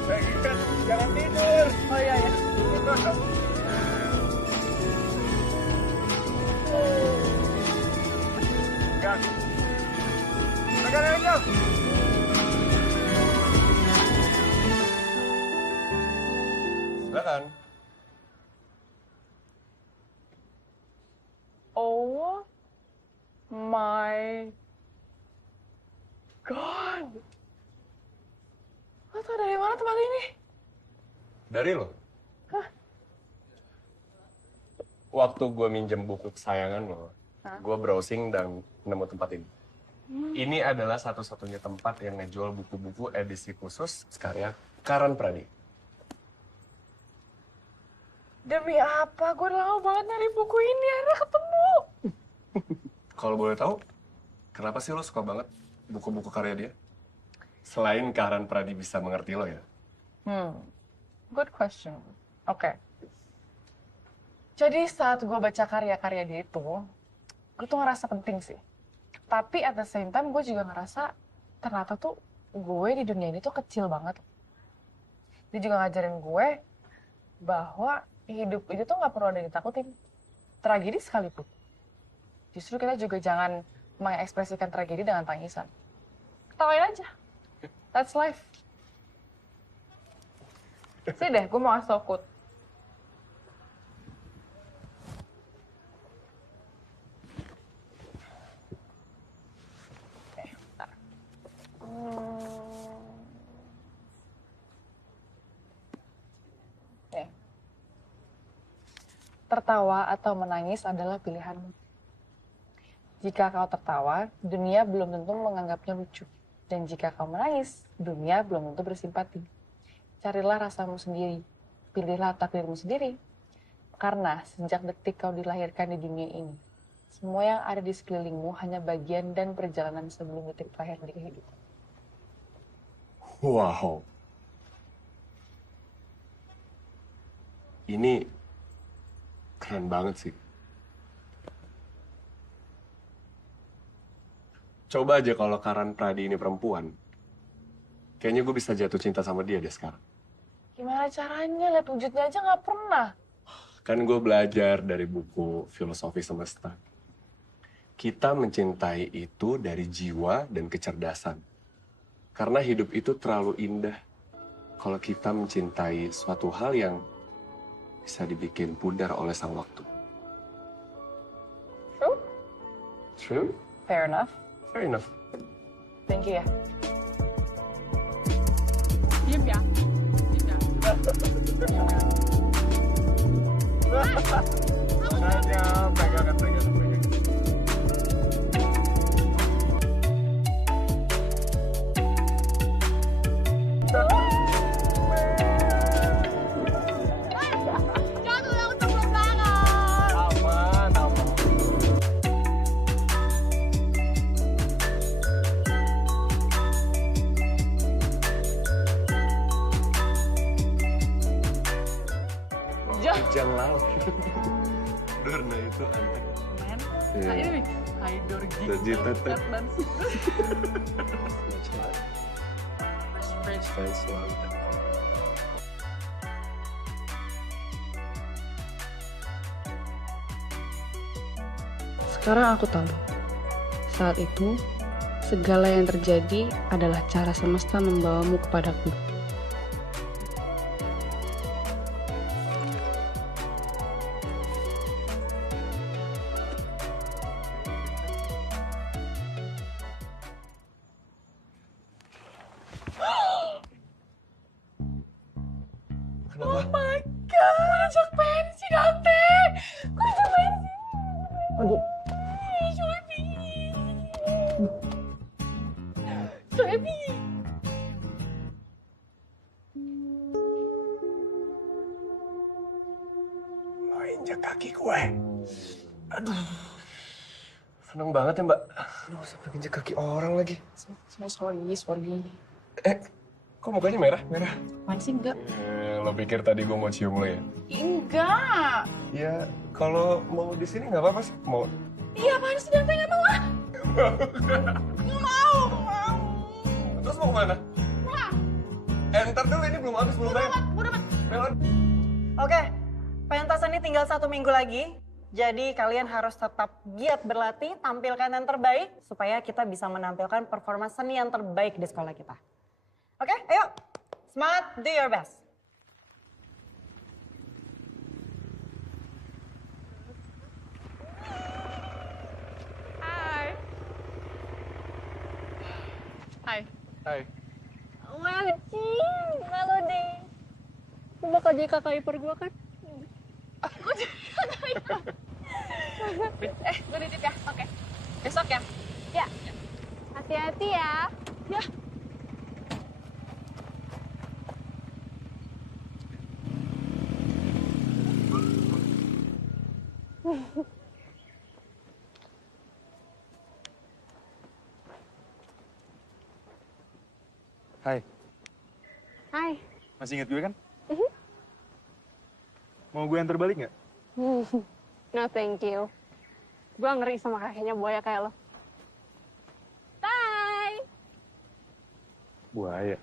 Lagi kan, jangan tidur. Oh iya ya. Gang. Pegang aja. Silakan. Oh my god. Lo tau dari mana tempat ini? Dari lo? Hah? Waktu gue minjem buku kesayangan lo, gue browsing dan nemu tempat ini. Ini adalah satu-satunya tempat yang ngejual buku-buku edisi khusus karya Karan Pradi. Demi apa? Gue udah lama banget nyari buku ini, akhirnya ketemu. Kalau boleh tahu, kenapa sih lo suka banget buku-buku karya dia? Selain Karan Pradi bisa mengerti lo ya? Good question. Oke. Jadi saat gue baca karya-karya dia itu, gue tuh ngerasa penting sih. Tapi at the same time gue juga ngerasa ternyata tuh gue di dunia ini tuh kecil banget. Dia juga ngajarin gue bahwa hidup itu tuh nggak perlu ada yang ditakutin. Tragedi sekalipun. Justru kita juga jangan mengekspresikan tragedi dengan tangisan. Ketawain aja. That's life. Sini deh, gue mau ngasih tau quote. Oke, bentar. Tertawa atau menangis adalah pilihanmu. Jika kau tertawa, dunia belum tentu menganggapnya lucu. Dan jika kau menangis, dunia belum tentu bersimpati. Carilah rasamu sendiri. Pilihlah takdirmu sendiri. Karena sejak detik kau dilahirkan di dunia ini, semua yang ada di sekelilingmu hanya bagian dan perjalanan sebelum detik terakhir di kehidupan. Wow. Ini keren banget sih. Coba aja kalau Karan Pradi ini perempuan, kayaknya gue bisa jatuh cinta sama dia deh sekarang. Gimana caranya? Lihat wujudnya aja nggak pernah. Kan gue belajar dari buku Filosofi Semesta. Kita mencintai itu dari jiwa dan kecerdasan. Karena hidup itu terlalu indah kalau kita mencintai suatu hal yang bisa dibikin pudar oleh sang waktu. True? True? Fair enough. Fair enough. Thank you ya. Diem ya. Pegangan. Jatuh yang tepuk tangan. Aman. Ujang laut. Dorna itu antek. Men, Iya. nah ini nih. Haidor Dorji tetep. dan Fans selalu. Sekarang aku tahu. Saat itu, segala yang terjadi adalah cara semesta membawamu kepadaku. Kenapa? Oh my god, ajak pensi Dante. Kok ajak pensi? Aduh. Shoebi. Lo injak kaki gue. Aduh. Seneng banget ya, Mbak. Aduh, sampai injak kaki orang lagi. Sorry. Kok mukanya merah? Apaan sih enggak? Lo pikir tadi gue mau cium lo ya? Enggak. Ya, kalau mau di sini nggak apa-apa sih. Mau? Iya, apaan sih Dante? Nggak mau ah. Nggak mau. Terus mau kemana? Pulang. Ntar dulu, ini belum habis, belum bayar. Udah, Melon. Oke, pentas ini tinggal 1 minggu lagi. Jadi kalian harus tetap giat berlatih, tampilkan yang terbaik supaya kita bisa menampilkan performa seni yang terbaik di sekolah kita. Oke, ayo. Semangat, do your best. Hai. Wajib, Melody. Lu bakal jadi kakak ipar gue kan? Gue jadi kakak ipar. Gue nitip ya, oke. Besok ya? Ya. Hati-hati ya. Ya. Hai, Hai. masih inget gue kan? Mau gue yang terbalik nggak? No thank you. Gue ngeri sama kakeknya buaya kayak lo. Bye. Buaya.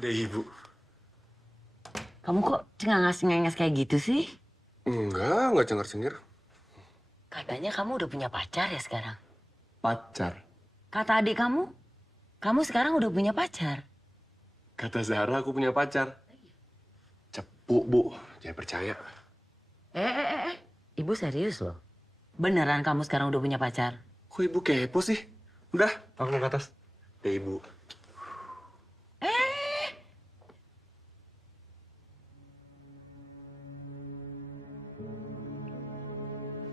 Ada ibu. Kamu kok cengangas-cengenges kayak gitu sih? Enggak cengar-cengir. Katanya kamu udah punya pacar ya sekarang? Pacar. Kata adik kamu sekarang udah punya pacar. Kata Zahra aku punya pacar. Cepu, Bu. Jangan percaya. Ibu serius loh. Beneran kamu sekarang udah punya pacar? Kok ibu kepo sih? Udah, aku mau ke atas. Deh, Ibu.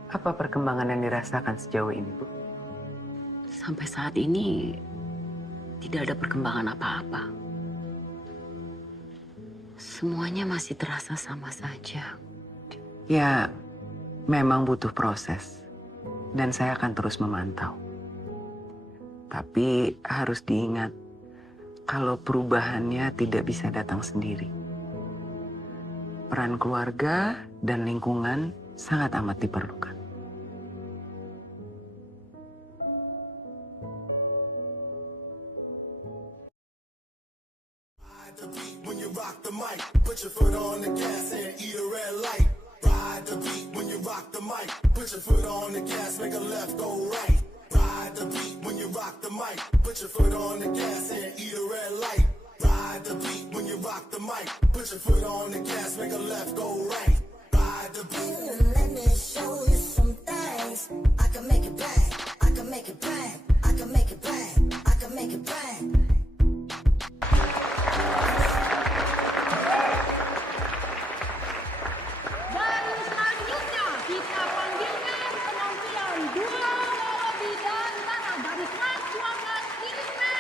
Apa perkembangan yang dirasakan sejauh ini, Bu? Sampai saat ini tidak ada perkembangan apa-apa. Semuanya masih terasa sama saja. Ya, memang butuh proses. Dan saya akan terus memantau. Tapi harus diingat, kalau perubahannya tidak bisa datang sendiri. Peran keluarga dan lingkungan sangat amat diperlukan. When you rock the mic, put your foot on the gas and eat a red light. Ride the beat when you rock the mic, put your foot on the gas, make a left, go right. Ride the beat when you rock the mic, put your foot on the gas and eat a red light. Ride the beat when you rock the mic, put your foot on the gas, make a left, go right. Ride the beat. Let me show you some things. I can make it bang, I can make it bang, I can make it bang, I can make it bang. Dan selanjutnya kita panggilkan penampilan dua melodi dan tanah dari kelas 12 IMEH.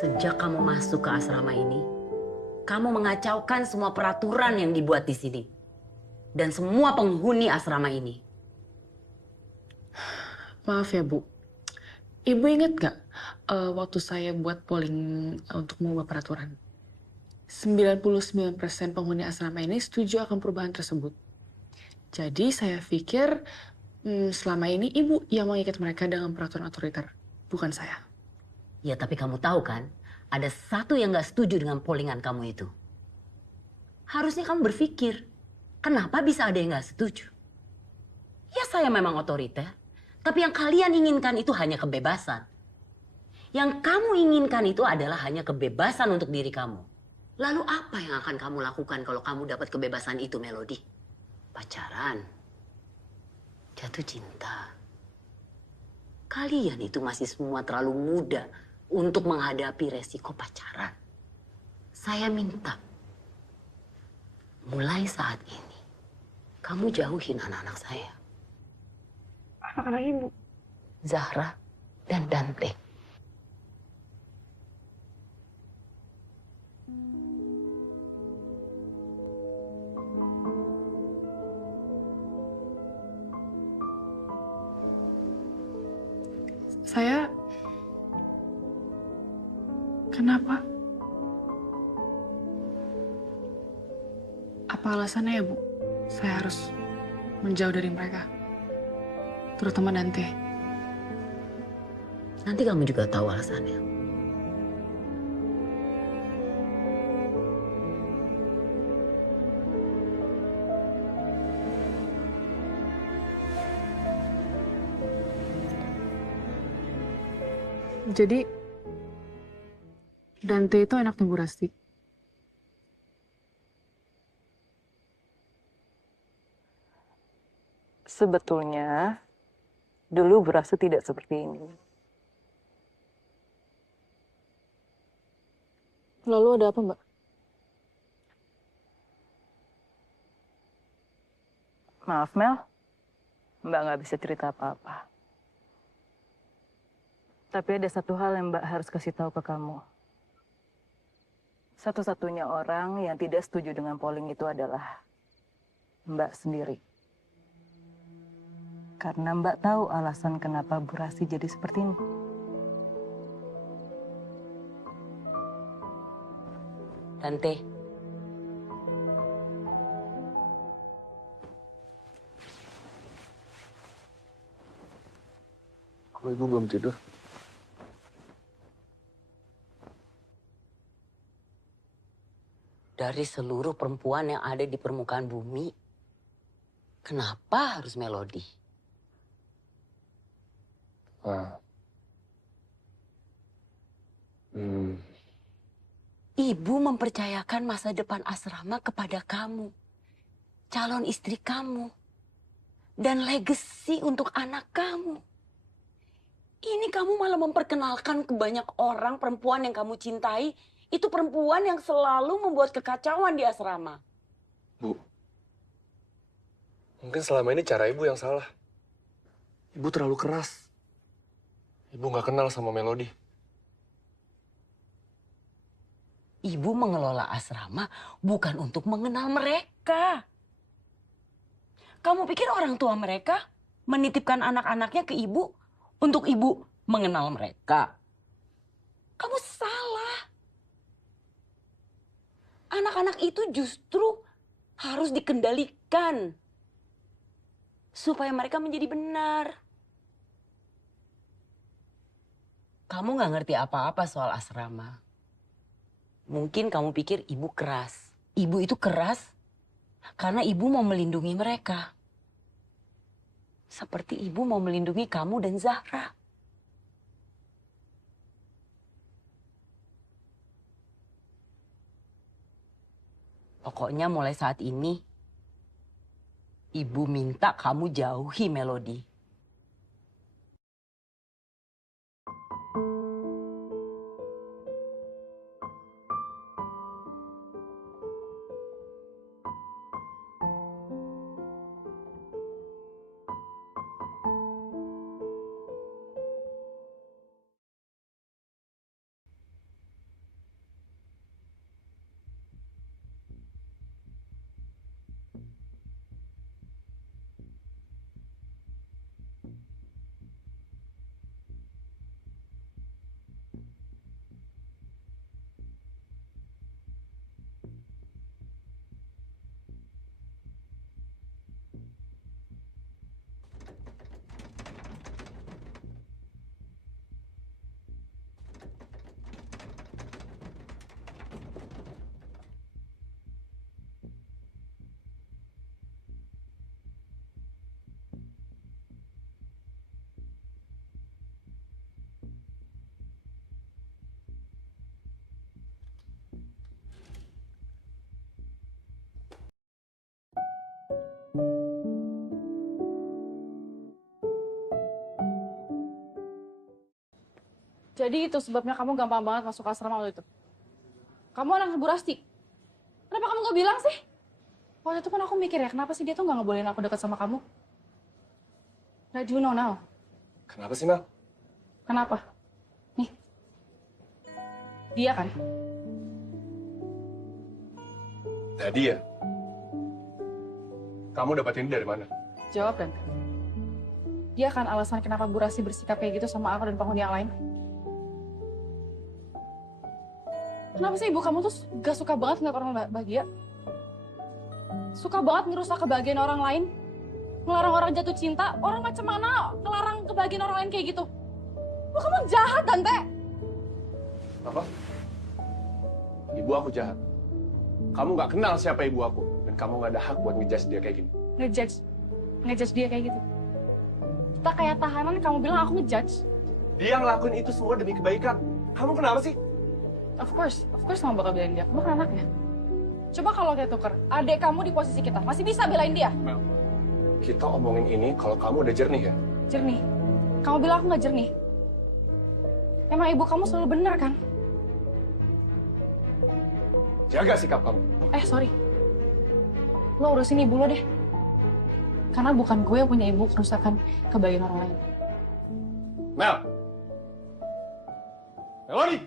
Sejak kamu masuk ke asrama ini, kamu mengacaukan semua peraturan yang dibuat di sini. Dan semua penghuni asrama ini. Maaf ya, Bu. Ibu ingat gak waktu saya buat polling untuk mengubah peraturan? 99% penghuni asrama ini setuju akan perubahan tersebut. Jadi saya pikir selama ini Ibu yang mengikat mereka dengan peraturan otoriter, bukan saya. Ya tapi kamu tahu kan, ada satu yang gak setuju dengan pollingan kamu itu. Harusnya kamu berpikir, kenapa bisa ada yang gak setuju? Ya saya memang otoriter, tapi yang kalian inginkan itu hanya kebebasan. Yang kamu inginkan itu adalah hanya kebebasan untuk diri kamu. Lalu apa yang akan kamu lakukan kalau kamu dapat kebebasan itu, Melody? Pacaran, jatuh cinta. Kalian itu masih semua terlalu muda untuk menghadapi resiko pacaran. Saya minta, mulai saat ini, kamu jauhin anak-anak saya. Anak-anak Ibu? Zahra dan Dante. Saya... Kenapa? Apa alasannya ya, Bu? Saya harus menjauh dari mereka. Terutama Dante. Nanti kamu juga tahu alasannya. Jadi, Dante itu anaknya Bu Rasti. Sebetulnya, dulu Bu Rasi tidak seperti ini. Lalu ada apa, Mbak? Maaf, Mel. Mbak nggak bisa cerita apa-apa. Tapi ada satu hal yang Mbak harus kasih tahu ke kamu. Satu-satunya orang yang tidak setuju dengan polling itu adalah Mbak sendiri. Karena Mbak tahu alasan kenapa Bu Rasi jadi seperti ini. Tante, Kok ibu belum tidur? dari seluruh perempuan yang ada di permukaan bumi, kenapa harus Melody? Ibu mempercayakan masa depan asrama kepada kamu, calon istri kamu, dan legasi untuk anak kamu. Ini kamu malah memperkenalkan ke banyak orang perempuan yang kamu cintai, itu perempuan yang selalu membuat kekacauan di asrama. Bu, mungkin selama ini cara ibu yang salah. Ibu terlalu keras. Ibu nggak kenal sama Melody. Ibu mengelola asrama bukan untuk mengenal mereka. Kamu pikir orang tua mereka menitipkan anak-anaknya ke ibu untuk ibu mengenal mereka? Kamu salah. Anak-anak itu justru harus dikendalikan supaya mereka menjadi benar. Kamu nggak ngerti apa-apa soal asrama. Mungkin kamu pikir ibu keras. Ibu itu keras karena ibu mau melindungi mereka. Seperti ibu mau melindungi kamu dan Zahra. Pokoknya mulai saat ini, ibu minta kamu jauhi Melody. Jadi itu sebabnya kamu gampang banget masuk asrama waktu itu. Kamu anak Bu Rasti. Kenapa kamu nggak bilang sih? Waktu itu kan aku mikir ya, kenapa sih dia tuh nggak ngebolehin aku dekat sama kamu? Nah, do you know now? Kenapa sih, Mel? Kenapa? Nih. Dia kan? Nah, dia. Kamu dapat ini dari mana? Jawab, Dan. Dia kan alasan kenapa Bu Rasti bersikap kayak gitu sama aku dan penghuni yang lain. Kenapa sih ibu kamu tuh gak suka banget ngeliat orang bahagia? Suka banget ngerusak kebahagiaan orang lain? Ngelarang orang jatuh cinta? Orang macam mana ngelarang kebahagiaan orang lain kayak gitu? Wah, kamu jahat, Tante! Apa? Ibu aku jahat. Kamu nggak kenal siapa ibu aku. Dan kamu nggak ada hak buat ngejudge dia kayak gini. Ngejudge dia kayak gitu? Kita kayak tahanan, kamu bilang aku ngejudge? Dia ngelakuin itu semua demi kebaikan. Kamu kenapa sih? Of course kamu bakal belain dia. Kamu kan anaknya. Coba kalau kita tuker, adik kamu di posisi kita, masih bisa belain dia? Mel, kita omongin ini kalau kamu udah jernih ya? Jernih? Kamu bilang aku nggak jernih? Emang ibu kamu selalu benar kan? Jaga sikap kamu. Sorry. Lo urusin ibu lo deh. Karena bukan gue yang punya ibu kerusakan kebahagiaan orang lain. Mel! Melody!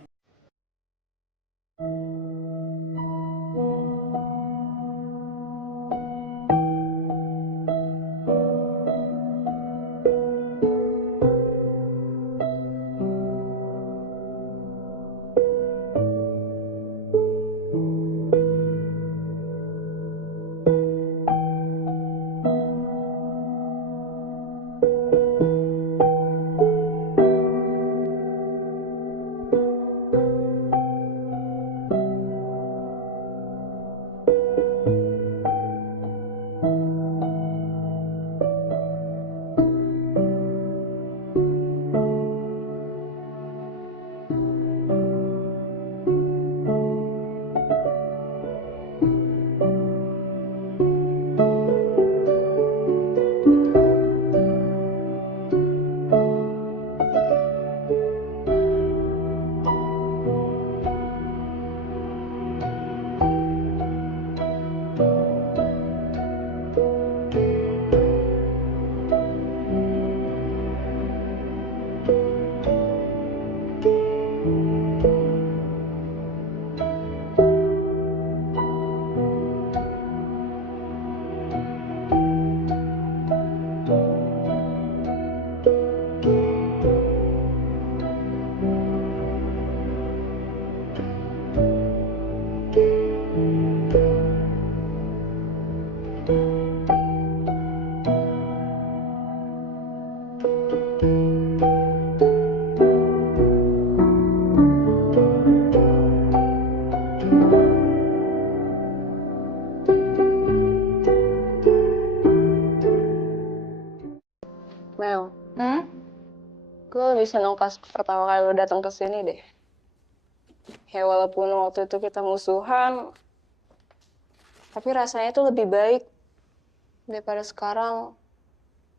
Mel, gue lebih seneng pas pertama kali lo datang ke sini deh. Ya walaupun waktu itu kita musuhan, tapi rasanya tuh lebih baik daripada sekarang.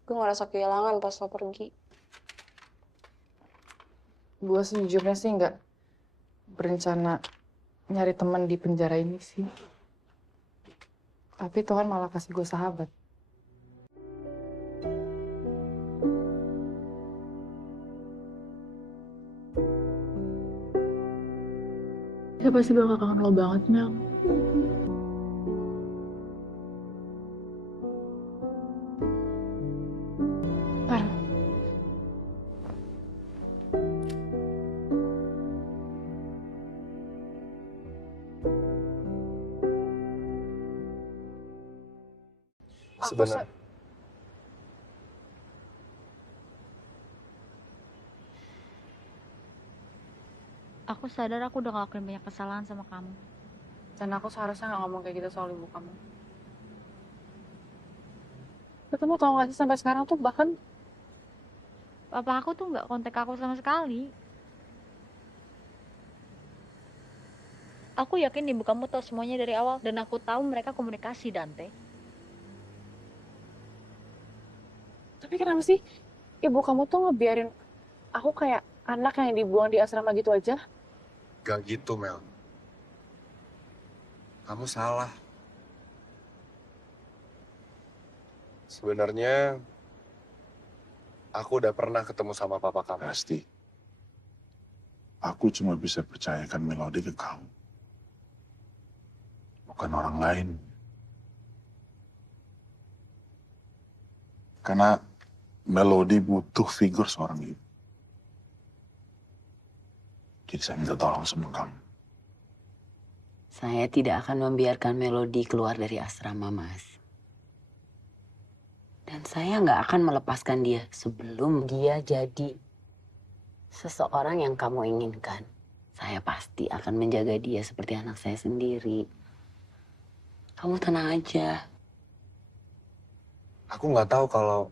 Gue ngerasa kehilangan pas lo pergi. Gue sejujurnya sih nggak berencana nyari teman di penjara ini sih. Tapi Tuhan malah kasih gue sahabat. Dia pasti bakal kangen lo banget, Mel. Sebenarnya. Aku sadar aku udah ngelakuin banyak kesalahan sama kamu. Dan aku seharusnya nggak ngomong kayak gitu soal ibu kamu. Tapi kamu tau gak sih sampai sekarang tuh bahkan Papa aku tuh nggak kontak aku sama sekali. Aku yakin ibu kamu tahu semuanya dari awal dan aku tahu mereka komunikasi, Dante. Tapi kenapa sih ibu kamu tuh ngebiarin aku kayak anak yang dibuang di asrama gitu aja? Gak gitu, Mel. Kamu salah. Sebenarnya aku udah pernah ketemu sama papa kamu. Pasti. Aku cuma bisa percayakan Melody ke kamu. Bukan orang lain. Karena Melody butuh figur seorang ibu. Jadi saya minta tolong sama kamu. Saya tidak akan membiarkan Melody keluar dari asrama, Mas. Dan saya nggak akan melepaskan dia sebelum dia jadi seseorang yang kamu inginkan. Saya pasti akan menjaga dia seperti anak saya sendiri. Kamu tenang aja. Aku nggak tahu kalau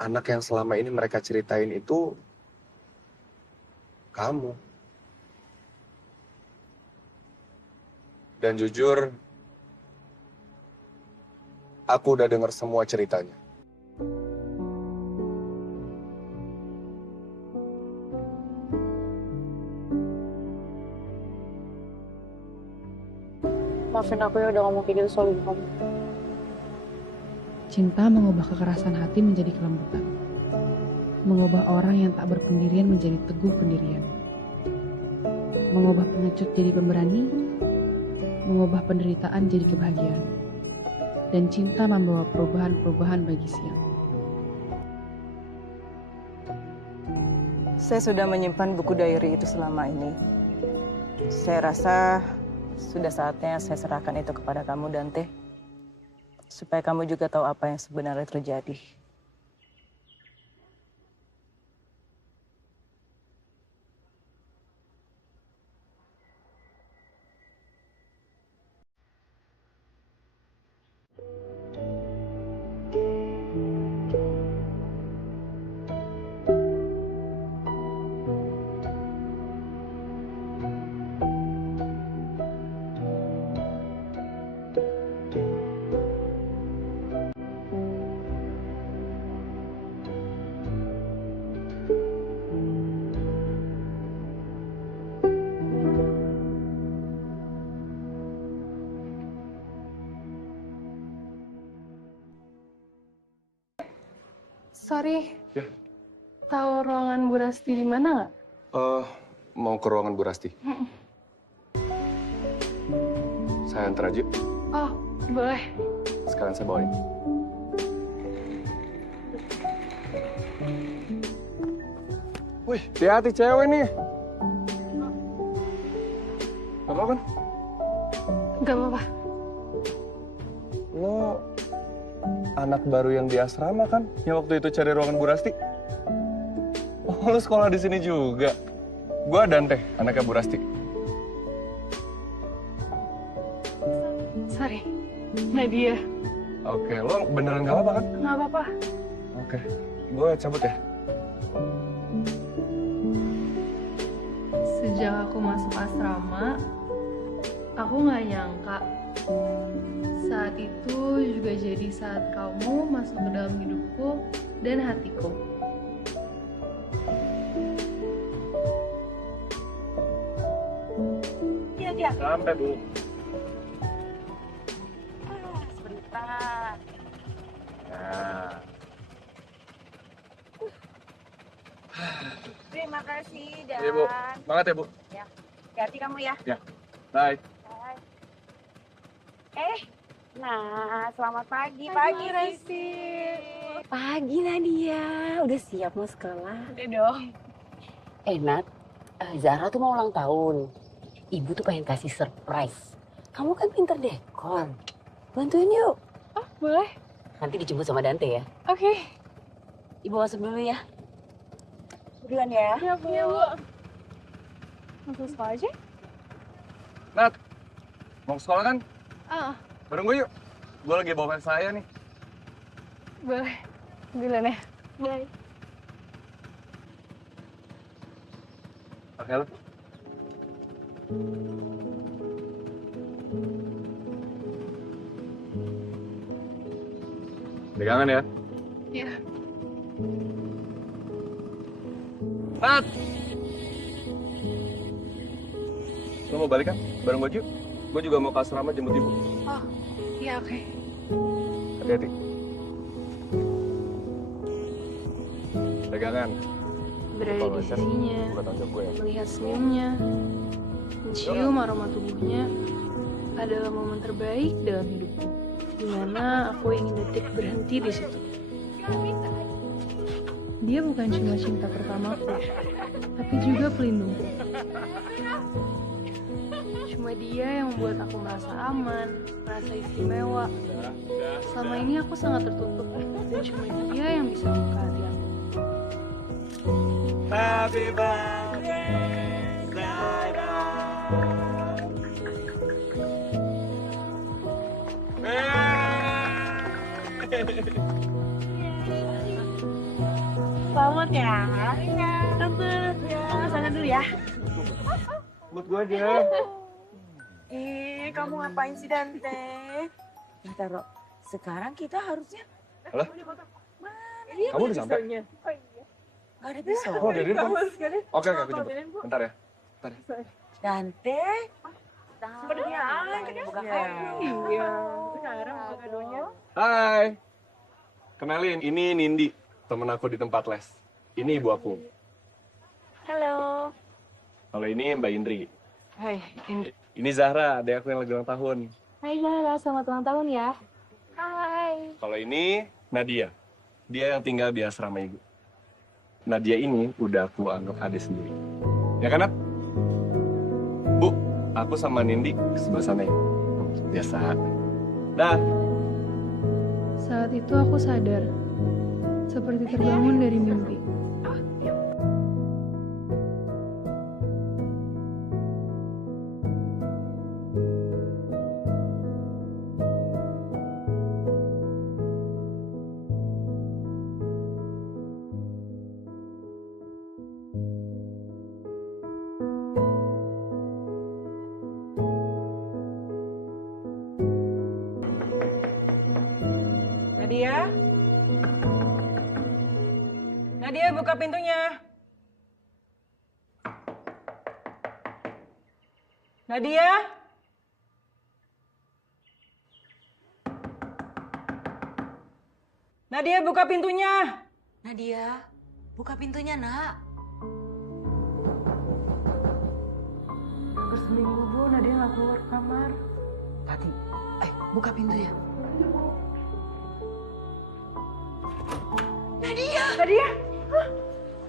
anak yang selama ini mereka ceritain itu kamu. Dan jujur, Aku udah dengar semua ceritanya. Maafin aku ya udah ngomong kayak gitu soal ibu kamu. Cinta mengubah kekerasan hati menjadi kelembutan. Mengubah orang yang tak berpendirian menjadi teguh pendirian. Mengubah pengecut jadi pemberani. Mengubah penderitaan jadi kebahagiaan. Dan cinta membawa perubahan-perubahan bagi siang. Saya sudah menyimpan buku diary itu selama ini. Saya rasa sudah saatnya saya serahkan itu kepada kamu, Dante. Supaya kamu juga tahu apa yang sebenarnya terjadi. Sorry, Ya. tahu ruangan Bu Rasti di mana nggak? Mau ke ruangan Bu Rasti? Saya antar aja. Oh, boleh. Sekarang saya bawain. Wih, hati-hati cewek nih. Gak apa-apa kan? Gak apa-apa. Lo anak baru yang di asrama kan? Yang waktu itu cari ruangan Bu Rasti? Oh, lo sekolah di sini juga? Gua Dante, anaknya Bu Rasti. Sorry, Nadia. Oke, lo beneran gak apa-apa kan? Nggak apa-apa. Oke, gue cabut ya. Sejak aku masuk asrama, aku nggak nyangka saat itu juga jadi saat kamu masuk ke dalam hidupku dan hatiku. Iya. Sampai, Bu. Sebentar. Nah. Terima kasih, Dan. Iya, Bu. Semangat ya, Bu. Ya. Hati-hati kamu ya. Ya. Bye. Bye. Nah, selamat pagi. Pagi, Resi. Pagi, Nadia. Udah siap mau sekolah? Udah dong. Nat, Zara tuh mau ulang tahun. Ibu tuh pengen kasih surprise. Kamu kan pinter dekor. Bantuin yuk. Oh, boleh. Nanti dijemput sama Dante ya. Oke. Ibu masuk dulu ya. Duluan ya. Iya, Bu. Langsung sekolah aja? Nat, mau ke sekolah kan? Ah, Bareng gue yuk. Gue lagi bawa fans saya nih. boleh. Duluan ya. Bye. Oke, lo. Pegangan ya. Iya. Nat! Lo mau balik kan? Bareng gue yuk. Gue juga mau ke asrama jemput ibu. Oh, iya oke. Hati-hati. Pegangan. Berada Kalau di lecet, sisinya, bukan tanggung jawab gue ya. melihat senyumnya, mencium aroma tubuhnya adalah momen terbaik dalam hidupku. Di mana aku ingin detik berhenti di situ. Dia bukan cuma cinta pertamaku, tapi juga pelindungku. Cuma dia yang membuat aku merasa aman, merasa istimewa. Selama ini aku sangat tertutup, dan cuma dia yang bisa membuka hati aku. Happy birthday, Zara. Selamat ya. Tante. Sana dulu ya. Buat gue aja. Kamu ngapain sih, Dante? Bentar, Ro. Sekarang kita harusnya... Halo? Kamu udah sampai? Gak ada pisau. Oh, udah di depan. Oke, aku jemput. Bentar ya. Bentar ya. Dante. Sepertinya buka Iya. Sekarang buka kadonya. Hai. Kenalin, ini Nindi, temen aku di tempat les. Ini ibu aku. Halo. Kalau ini Mbak Indri. Hai, Indri. Ini Zahra, adik aku yang lagi ulang tahun. Hai Zahra, selamat ulang tahun ya. Hai. Kalau ini Nadia. Dia yang tinggal di asrama ibu. Nadia ini udah aku anggap adik sendiri. Ya kan, Nat? Bu, aku sama Nindi ke sebelah sana ya. Biasa. Dah. Saat itu aku sadar, seperti terbangun dari mimpi. Nadia? Nadia, buka pintunya. Nadia? Nadia, buka pintunya. Nadia, buka pintunya, Nak. Hampir seminggu, Bu. Nadia nggak keluar kamar. Tati, buka pintunya. Nadia! Nadia! Hah?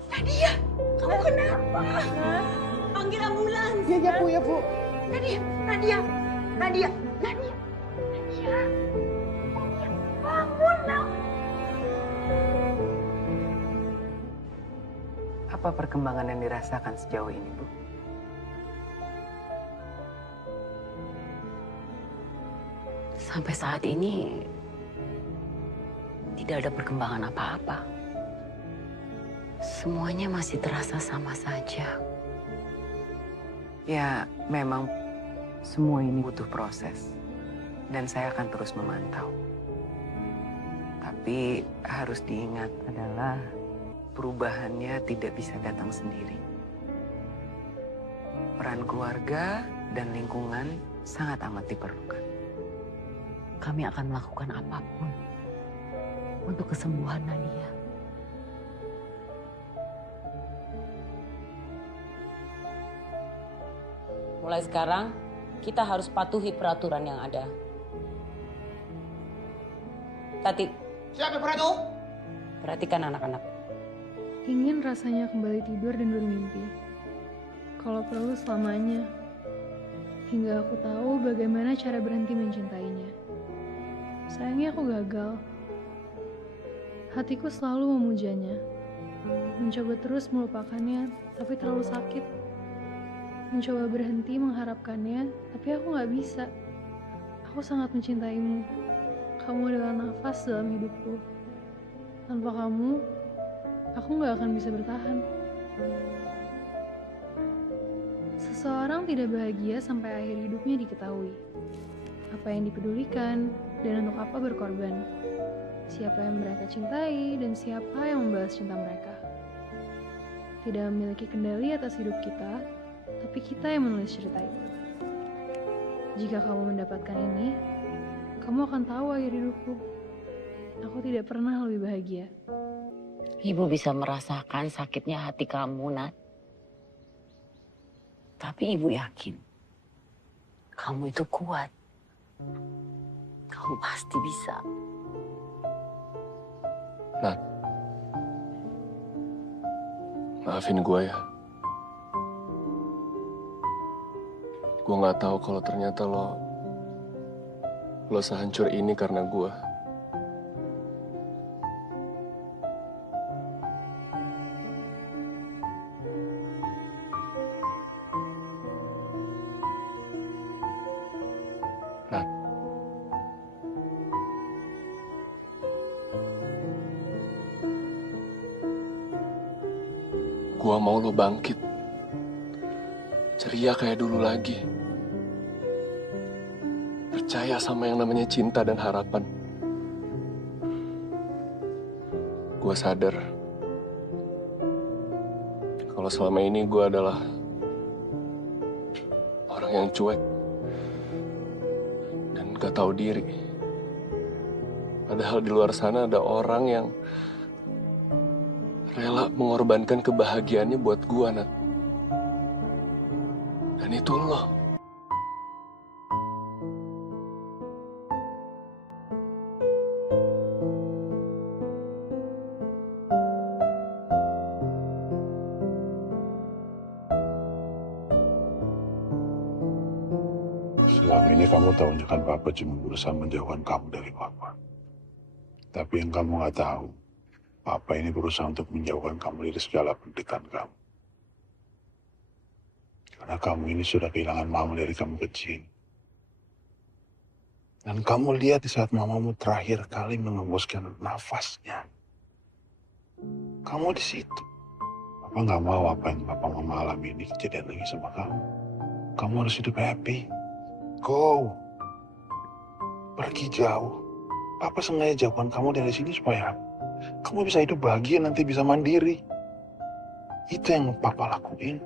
Nadia! Kamu kenapa? Panggil ambulans. Ya, Bu, ya, Bu. Nadia! Nadia! Nadia! Nadia! Nadia! Bangun, Nak! Apa perkembangan yang dirasakan sejauh ini, Bu? Sampai saat ini tidak ada perkembangan apa-apa. Semuanya masih terasa sama saja. Ya, memang semua ini butuh proses. Dan saya akan terus memantau. Tapi harus diingat adalah perubahannya tidak bisa datang sendiri. Peran keluarga dan lingkungan sangat amat diperlukan. Kami akan melakukan apapun untuk kesembuhan Nadia. Mulai sekarang, kita harus patuhi peraturan yang ada. Tati. Siapa Pratu? Perhatikan anak-anak. Ingin rasanya kembali tidur dan bermimpi. Kalau perlu selamanya. Hingga aku tahu bagaimana cara berhenti mencintainya. Sayangnya aku gagal. Hatiku selalu memujanya. Mencoba terus melupakannya, tapi terlalu sakit. Mencoba berhenti mengharapkannya, tapi aku gak bisa. Aku sangat mencintaimu. Kamu adalah nafas dalam hidupku. Tanpa kamu, aku gak akan bisa bertahan. Seseorang tidak bahagia sampai akhir hidupnya diketahui. Apa yang dipedulikan, dan untuk apa berkorban. Siapa yang mereka cintai, dan siapa yang membalas cinta mereka. Tidak memiliki kendali atas hidup kita, tapi kita yang menulis cerita itu. Jika kamu mendapatkan ini, kamu akan tahu akhir hidupku. Aku tidak pernah lebih bahagia. Ibu bisa merasakan sakitnya hati kamu, Nat. Tapi ibu yakin, kamu itu kuat. Kamu pasti bisa. Nat, maafin gue ya. Gue nggak tahu kalau ternyata lo sehancur ini karena gue. Nat, gue mau lo bangkit, ceria kayak dulu lagi. Percaya sama yang namanya cinta dan harapan. gue sadar kalau selama ini gue adalah orang yang cuek dan gak tahu diri. Padahal di luar sana ada orang yang rela mengorbankan kebahagiaannya buat gue, Nat. Dan itu lo. Selama ini kamu tahunya kan Papa cuma berusaha menjauhkan kamu dari Papa. Tapi yang kamu nggak tahu, Papa ini berusaha untuk menjauhkan kamu dari segala pendidikan kamu. Karena kamu ini sudah kehilangan mama dari kamu kecil. Dan kamu lihat di saat mamamu terakhir kali mengembuskan nafasnya. Kamu di situ. Papa nggak mau apa yang Papa Mama alami ini kejadian lagi sama kamu. Kamu harus hidup happy. Go. Pergi jauh. Papa sengaja jauhkan kamu dari sini supaya kamu bisa hidup bahagia, nanti bisa mandiri. Itu yang Papa lakuin.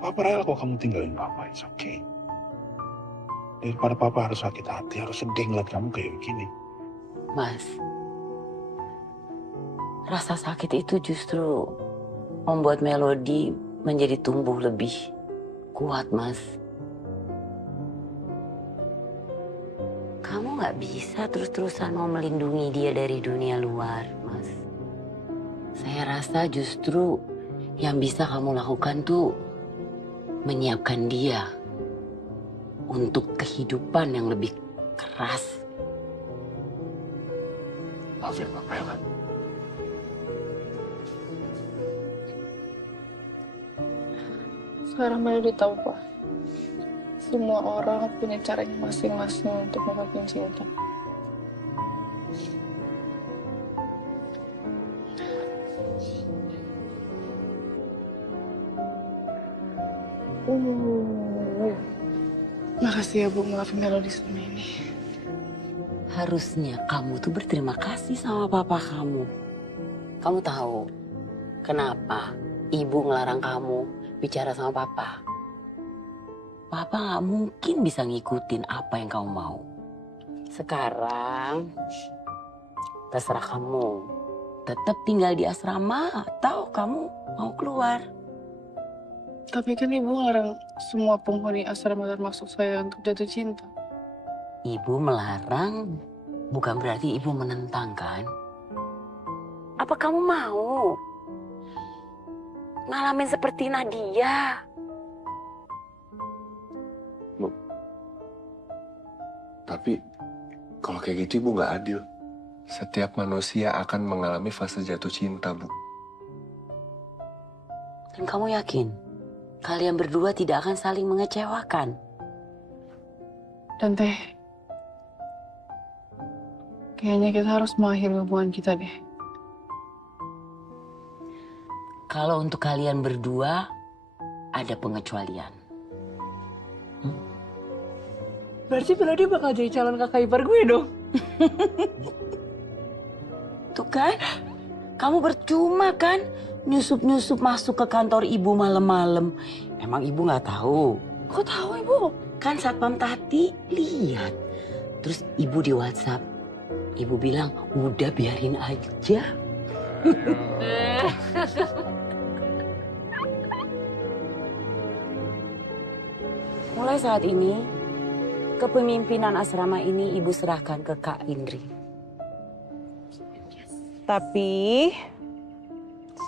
Papa rela kok kamu tinggalin Papa, it's okay. Daripada Papa harus sakit hati, harus sedih ngeliat kamu kayak begini. Mas, rasa sakit itu justru membuat Melody menjadi tumbuh lebih kuat, Mas. Kamu nggak bisa terus-terusan mau melindungi dia dari dunia luar, Mas. Saya rasa justru yang bisa kamu lakukan tuh menyiapkan dia untuk kehidupan yang lebih keras. Maafin Papa ya, Pak. Sekarang Melody tahu, Pak. Semua orang punya caranya masing-masing untuk mengungkapkan cinta. Makasih ya, Bu, maafin Melody selama ini. Harusnya kamu tuh berterima kasih sama papa kamu. Kamu tahu kenapa ibu ngelarang kamu bicara sama papa? Papa nggak mungkin bisa ngikutin apa yang kamu mau. Sekarang terserah kamu. Tetap tinggal di asrama atau kamu mau keluar. Tapi kan Ibu ngelarang semua penghuni asrama termasuk saya untuk jatuh cinta. Ibu melarang bukan berarti ibu menentang, kan? Apa kamu mau ngalamin seperti Nadia? Bu, tapi kalau kayak gitu Ibu nggak adil. Setiap manusia akan mengalami fase jatuh cinta, Bu. Dan kamu yakin kalian berdua tidak akan saling mengecewakan? Dan Teh, kayaknya kita harus mengakhiri hubungan kita deh. Kalau untuk kalian berdua ada pengecualian. Berarti Melody bakal jadi calon kakak ipar gue dong. Tuh kan, kamu percuma kan nyusup-nyusup masuk ke kantor ibu malam-malam. Emang ibu nggak tahu? Kok tahu Ibu? Kan Satpam Tati lihat. Terus ibu di WhatsApp. Ibu bilang, udah biarin aja. Mulai saat ini, kepemimpinan asrama ini ibu serahkan ke Kak Indri. Tapi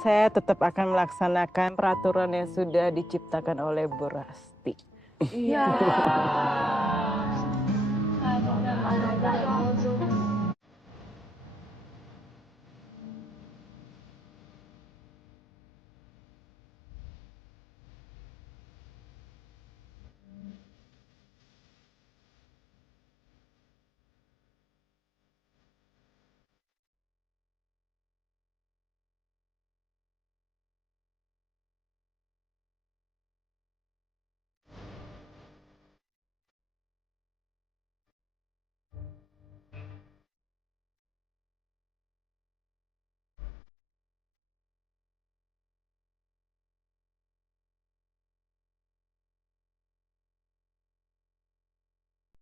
saya tetap akan melaksanakan peraturan yang sudah diciptakan oleh Bu Rasti. Iya.